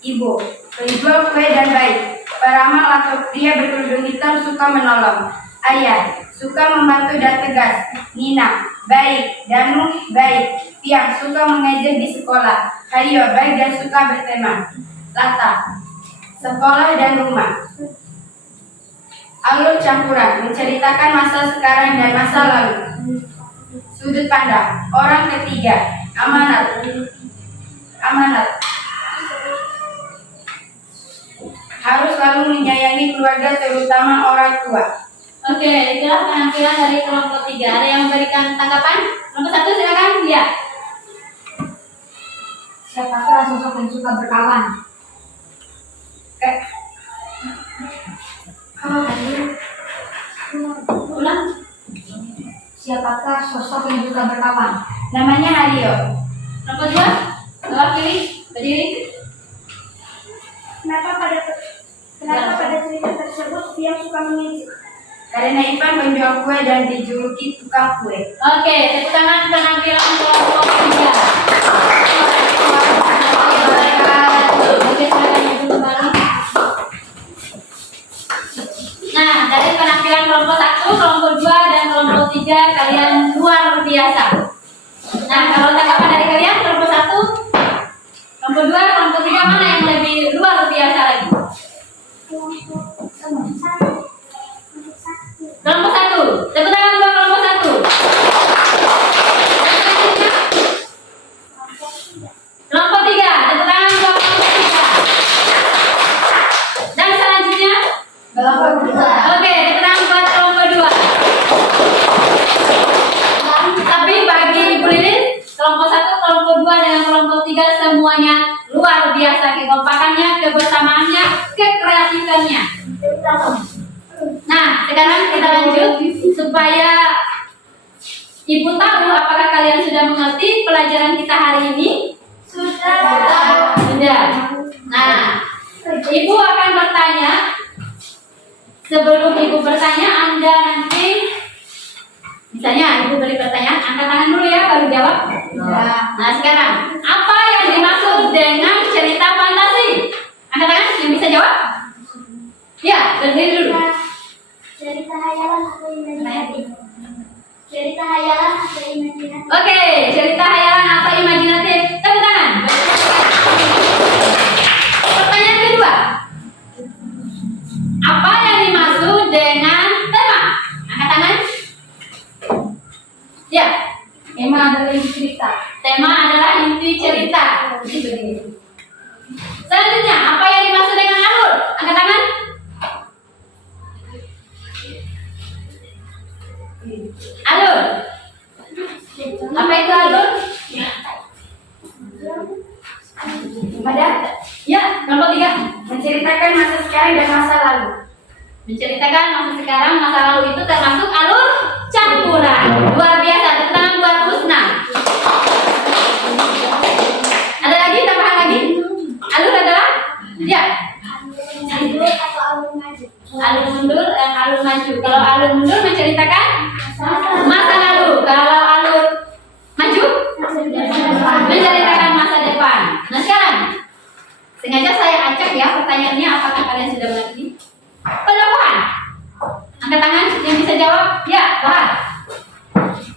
ibu, penjual kue dan baik. Peramal atau pria berkerudung hitam suka menolong. Ayah: suka membantu dan tegas. Nina: baik. Danu: baik. Viam: suka mengajar di sekolah. Haryo: baik dan suka berteman. Latar: sekolah dan rumah. Alur campuran: menceritakan masa sekarang dan masa lalu. Sudut pandang. Orang ketiga. Amanat. Harus selalu menyayangi keluarga, terutama orang tua. Oke, itulah penampilan dari kelompok 3. Ada yang memberikan tanggapan? Kelompok 1 silakan. Ya. Siapakah sosok yang suka berkawan? Ulang. Siapakah sosok yang suka berkawan? Namanya Hario. Kelompok 2, mewakili, berdiri. Kenapa pada cerita tersebut dia suka mengisi? Karena Ivan penjual kue dan dijuluki tukang kue. Oke, tepuk tangan penampilan kelompok 3. Oke, silakan ibu kembali. Nah, dari penampilan kelompok 1, kelompok 2, dan kelompok 3 kalian luar biasa. Nah, kalau tanggapan dari kalian kelompok 1, kelompok 2, kelompok 3 mana yang lebih luar biasa lagi? Kelompok 1, tepuk tangan buat kelompok 1. Kelompok 3, tepuk tangan buat kelompok 3. Dan selanjutnya Kelompok dua. oke, tepuk tangan buat kelompok 2. Tapi bagi Ibu Lilis, kelompok 1, kelompok 2, dengan kelompok 3 semuanya luar biasa kekompakannya, kebersamaannya, kekreatifannya. Nah, sekarang kita lanjut supaya Ibu tahu apakah kalian sudah mengerti pelajaran kita hari ini? Sudah. Sudah. Nah, Ibu akan bertanya. Sebelum Ibu bertanya, Anda nanti misalnya Ibu beri pertanyaan, angkat tangan dulu ya, baru jawab. Nah, sekarang apa yang dimaksud dengan cerita fantasi? Angkat tangan yang bisa jawab. Ya, berdiri dulu. Cerita hayalan atau imajinatif? Cerita hayalan atau imajinatif? Oke, cerita hayalan atau imajinatif? Tepuk tangan. Pertanyaan kedua. Apa yang dimaksud dengan tema? Angkat tangan. Ya, Tema adalah inti cerita. tema adalah inti cerita. Selanjutnya, apa yang dimaksud dengan alur? Angkat tangan. Alur. Apa itu alur? Ada Ya, kelompok 3. menceritakan masa sekarang dan masa lalu. Menceritakan masa sekarang, masa lalu itu termasuk alur campuran. Luar biasa, tepuk tangan buat Husna. Ada lagi, tambahan lagi? Alur adalah? Ya, Mundur atau alur maju? alur mundur dan alur maju. Kalau alur mundur menceritakan masa lalu. Kalau alur maju menceritakan masa depan. Nah, sekarang sengaja saya acak ya pertanyaannya, apakah kalian sudah mengerti? Penambahan. Angkat tangan yang bisa jawab. Ya, Bahar.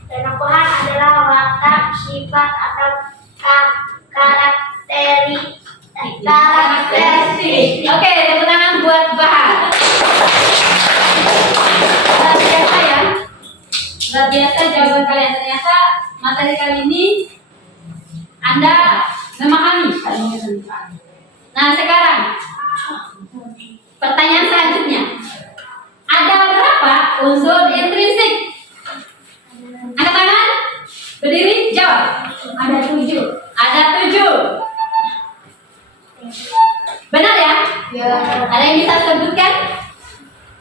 Penambahan adalah watak, sifat, atau karakteristik. Oke, tepuk tangan buat Bahar. Luar biasa ya. Luar biasa jawaban kalian. Ternyata materi kali ini Anda memahami. Nah, sekarang pertanyaan selanjutnya. Ada berapa unsur intrinsik? Angkat tangan. Berdiri, jawab. Ada 7. Ada 7. Benar ya? Ya. Ada yang bisa sebutkan?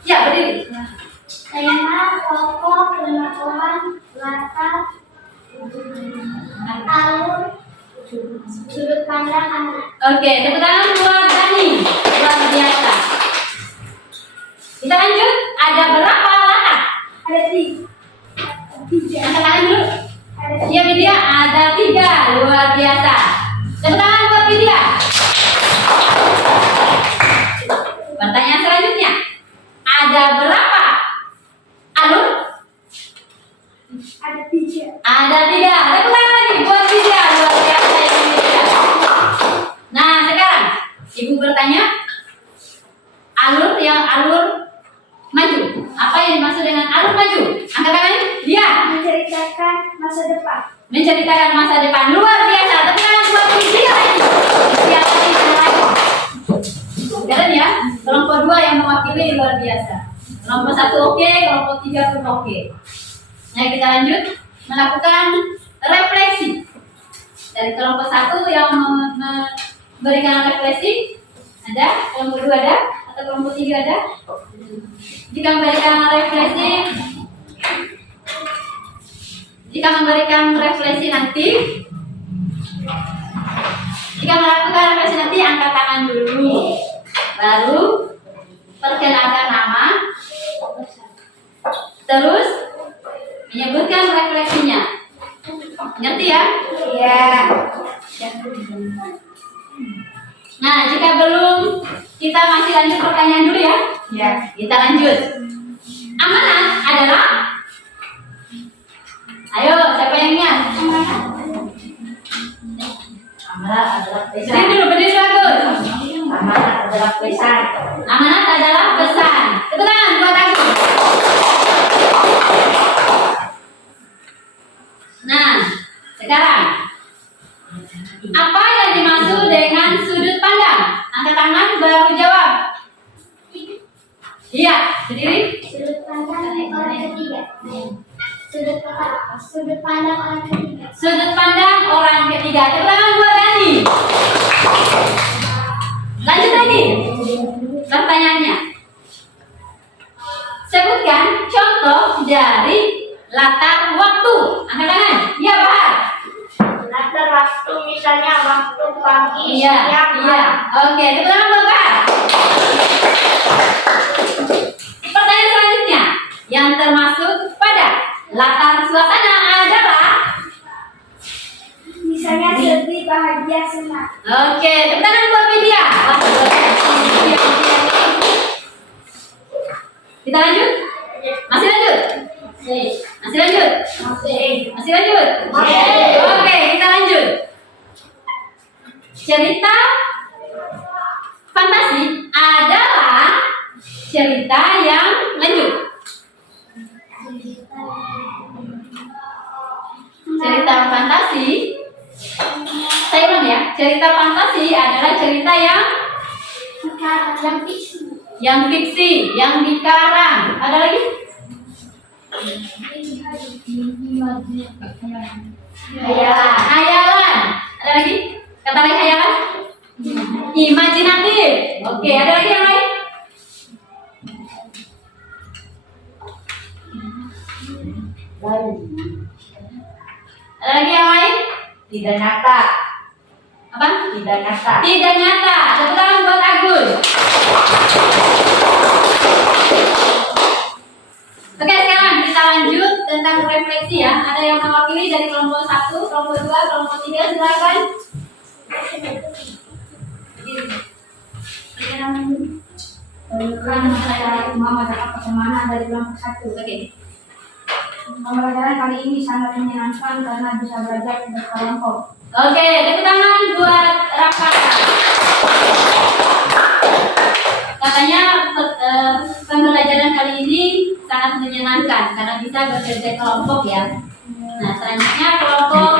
Ya, berdiri. Tema, tokoh, pengetahuan, latar, alur, sudut pandang anak. Oke, tepuk tangan buat Dani. Luar biasa. Kita lanjut. Ada berapa latar? Ada 3. Angkat tangan dulu. Ya, Widya. Ada 3. Luar biasa. Tepuk tangan buat Widya. Pertanyaan selanjutnya. Ada berapa alur? Ada 3. Ada 3. Tepuk tangan lagi buat Widya. Luar biasa ini Widya. Nah, sekarang Ibu bertanya, alur yang alur maju. Apa depan. Menceritakan masa depan. Luar biasa. Tapi jangan buat puisi lagi. Siapa yang lain? Sekarang ya, kelompok 2 yang mewakili luar biasa. Kelompok 1 oke, kelompok 3 pun oke. Nah, kita lanjut melakukan refleksi. Dari kelompok 1 yang memberikan refleksi, ada, kelompok 2 ada, atau kelompok 3 ada? Jika memberikan refleksi nanti, angkat tangan dulu, baru perkenalkan nama, terus menyebutkan refleksinya. Ngerti ya? Iya. Nah, jika belum, kita masih lanjut pertanyaan dulu ya. Iya. Kita lanjut. Amanat adalah, ayo siapa yang ingat? Amanat adalah pesan. Berdiri bagus. Amanat adalah pesan. Amanat adalah pesan. Tepuk tangan buat aku. Nah, sekarang apa yang dimaksud dengan sudut pandang? Angkat tangan baru jawab. Iya, berdiri. Sudut pandang orang ketiga. Sudut pandang orang ketiga. Sudut pandang orang ketiga. Tepuk tangan buat Dani. Lanjut lagi. Pertanyaannya. Sebutkan contoh dari latar waktu. Angkat tangan. Iya, Bahar. Latar waktu misalnya waktu pagi, Iya, siang, iya. Oke, tepuk tangan buat Bahar. Pertanyaan selanjutnya yang termasuk pada latar suasana adalah, misalnya sedih, bahagia, senang. oke, tepuk tangan buat Widya. Wah, kita lanjut? Masih lanjut? Masih lanjut? Masih lanjut? Oke, kita lanjut. Cerita fantasi adalah cerita yang lanjut. Cerita fantasi, saya ulang ya. Cerita fantasi adalah cerita yang fiksi, yang dikarang. Ada lagi? Hayalan. Ada lagi? Kata lain hayalan? Imajinatif. Oke, ada lagi yang lain? Ada lagi yang lain? Tidak nyata. Apa? Tidak nyata. Tidak nyata. Tepuk tangan buat Agus. Oke, sekarang kita lanjut tentang refleksi ya. Ada yang mewakili dari kelompok 1, kelompok 2, kelompok 3, silakan. Kan saya Mama dapat pertemanan dari kelompok 1. Oke. Pembelajaran kali ini sangat menyenangkan karena bisa belajar berkelompok. Oke, tepuk tangan buat Rafael. Katanya pembelajaran kali ini sangat menyenangkan karena bisa bekerja kelompok ya. Nah, selanjutnya kelompok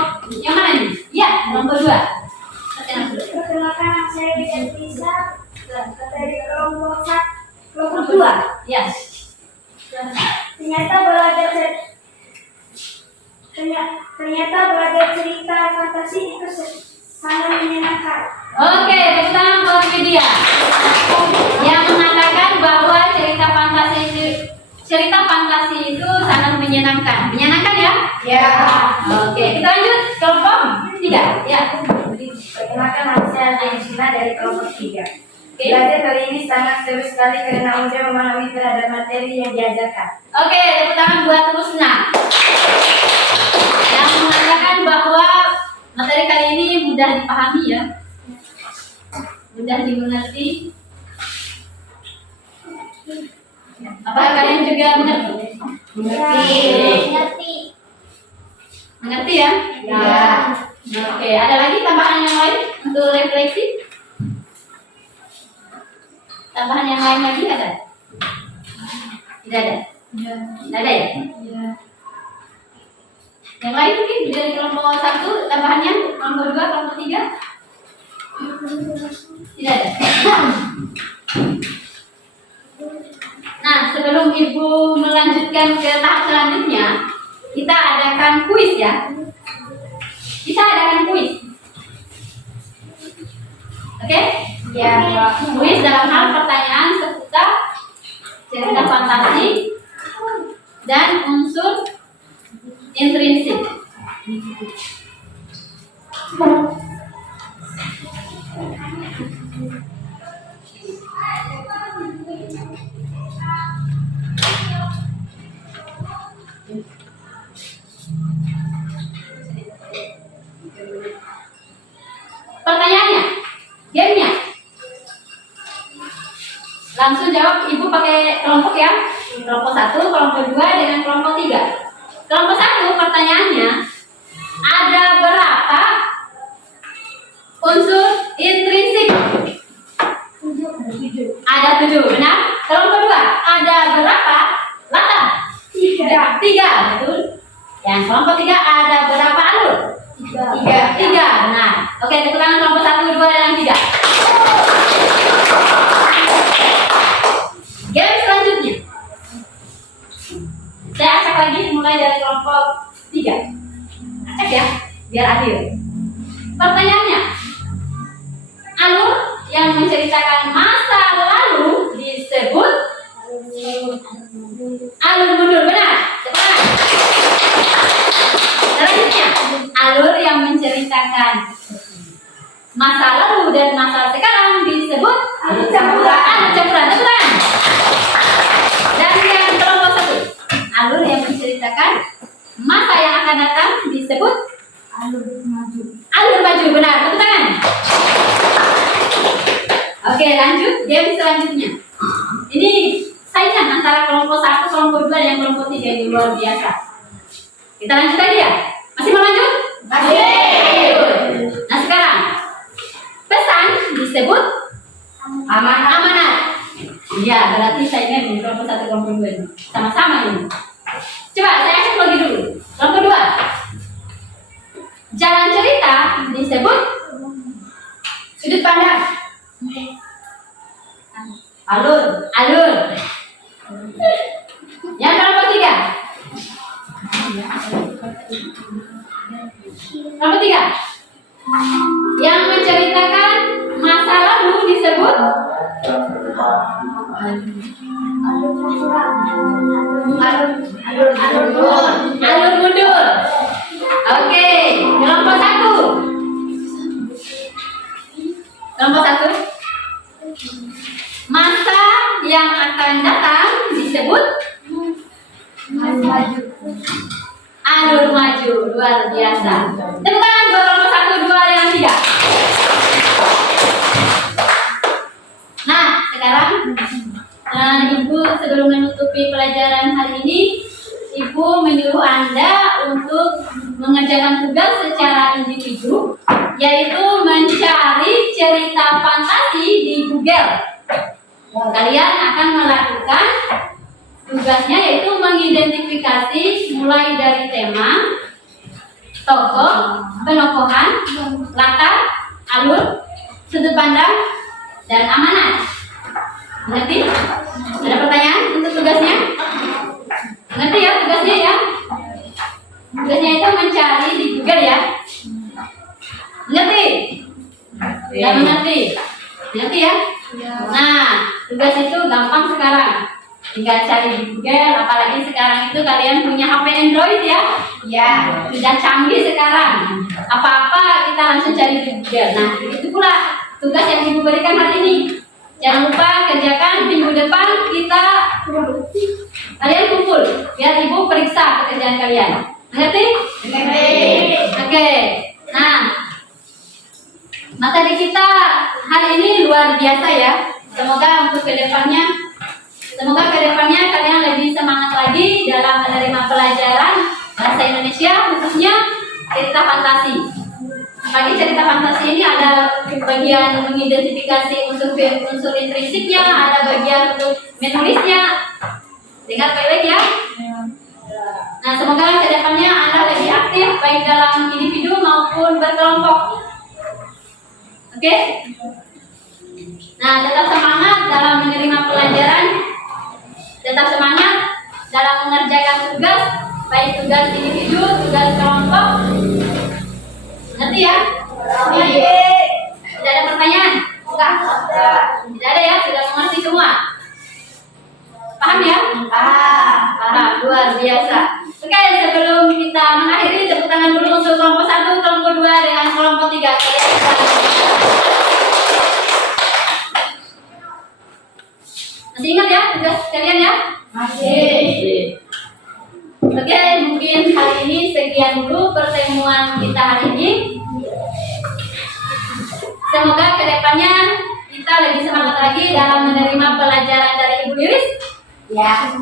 yang mana nih? Ya, kelompok 2. Perkenalkan, saya tidak bisa dari kelompok 2. Ya. Ternyata belajar cerita fantasi itu sangat menyenangkan. Oke, tepuk tangan buat Widya yang mengatakan bahwa cerita fantasi itu sangat menyenangkan. Menyenangkan ya? Ya. Oke, kita lanjut kelompok 3. Ya. Perkenalkan, saya Naisina dari kelompok 3. Oke. Belajar kali ini sangat seru sekali karena mudah memahami terhadap materi yang diajarkan. Oke, tepuk tangan buat Rusna yang mengatakan bahwa materi kali ini mudah dipahami ya, mudah dimengerti. Apakah kalian juga mengerti? Mengerti. Mengerti ya? Ya. Oke, ada lagi tambahan yang lain untuk refleksi? Tambahan yang lain lagi ada? Tidak ada? Tidak ada ya? Yang lain mungkin dari kelompok 1 tambahannya, kelompok 2, kelompok 3? Tidak ada. Nah, sebelum Ibu melanjutkan ke tahap selanjutnya, kita adakan kuis ya. Kita adakan kuis. Oke? Ya, Kuis dalam hal pertanyaan seputar cerita fantasi dan unsur intrinsik. Pertanyaannya, gamenya. Langsung jawab Ibu pakai kelompok ya. Kelompok 1, kelompok 2 dengan kelompok 3. Kelompok 1 pertanyaannya, ada berapa unsur intrinsik? Ada 7, benar? Kelompok 2, ada berapa latar? 3, betul. Yang kelompok 3, ada berapa alur? 3, benar. Oke, tepuk tangan kelompok 1, 2, dan 3. Game selanjutnya. Saya acak lagi mulai dari kelompok 3. Acak ya, biar adil. Pertanyaannya, alur yang menceritakan masa lalu disebut alur mundur, benar? Cepat. Selanjutnya, alur yang menceritakan masa lalu dan masa sekarang disebut alur campuran. Betul. Dan yang kelompok 1, alur yang menceritakan masa yang akan datang disebut alur maju, benar? Tepuk tangan. Oke, lanjut game selanjutnya. Ini saingan antara kelompok 1, kelompok 2, dan kelompok 3 ini luar biasa. Kita lanjut lagi ya? Masih mau lanjut? Masih. Nah sekarang, pesan disebut amanat. Iya, berarti saingan ini kelompok 1, kelompok 2 ini sama-sama ini. Coba saya cek lagi dulu. Kelompok 2, jalan cerita disebut sudut pandang. Alur. Yang kelompok 3, yang menceritakan masa lalu disebut alur mundur. Oke, kelompok 1, masa yang akan datang disebut alur maju. Luar biasa. Tepuk tangan buat kelompok 1, 2, dan 3. Nah, sekarang Ibu sebelum menutupi pelajaran hari ini, Ibu menyuruh Anda untuk mengerjakan tugas secara individu, yaitu mencari cerita fantasi di Google. Kalian akan melakukan tugasnya yaitu mengidentifikasi mulai dari tema, tokoh, penokohan, latar, alur, sudut pandang, dan amanat. Mengerti? Ada pertanyaan untuk tugasnya? Mengerti ya tugasnya ya? Tugasnya itu mencari di Google ya. Mengerti? Dan mengerti? Mengerti ya? Nah, tugas itu gampang sekarang. Tinggal cari di Google, apalagi sekarang itu kalian punya HP Android ya? Ya, sudah canggih sekarang. Apa-apa kita langsung cari di Google. Nah, itu pula tugas yang Ibu berikan hari ini. Jangan lupa kerjakan, minggu depan kita kalian kumpul biar Ibu periksa pekerjaan kalian. Mengerti? Oke. Nah, materi kita hari ini luar biasa ya. Semoga kedepannya kalian lebih semangat lagi dalam menerima pelajaran bahasa Indonesia, khususnya cerita fantasi. Bagi cerita fantasi ini ada bagian mengidentifikasi unsur intrinsiknya, ada bagian untuk menulisnya. Dengar baik-baik ya. Nah, semoga kedepannya Anda lebih aktif baik dalam individu maupun berkelompok. Oke? Nah, tetap semangat dalam menerima pelajaran, tetap semangat dalam mengerjakan tugas, baik tugas individu, tugas kelompok. Ngerti ya? Tidak ada pertanyaan? Enggak? Tidak ada ya? Sudah mengerti semua? Paham ya? Paham, luar biasa. Oke, sebelum kita mengakhiri, tepuk tangan dulu untuk kelompok 1, kelompok 2 dengan kelompok 3. Masih ingat ya tugas kalian ya? Masih. Oke, mungkin hari ini sekian dulu pertemuan kita hari ini. Semoga kedepannya kita lebih semangat lagi dalam menerima pelajaran dari Ibu Liris. Ya.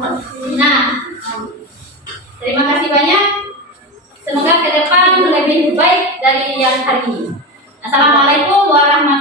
Nah, terima kasih banyak. Semoga ke depan lebih baik dari yang hari ini. Assalamualaikum warahmatullahi wabarakatuh.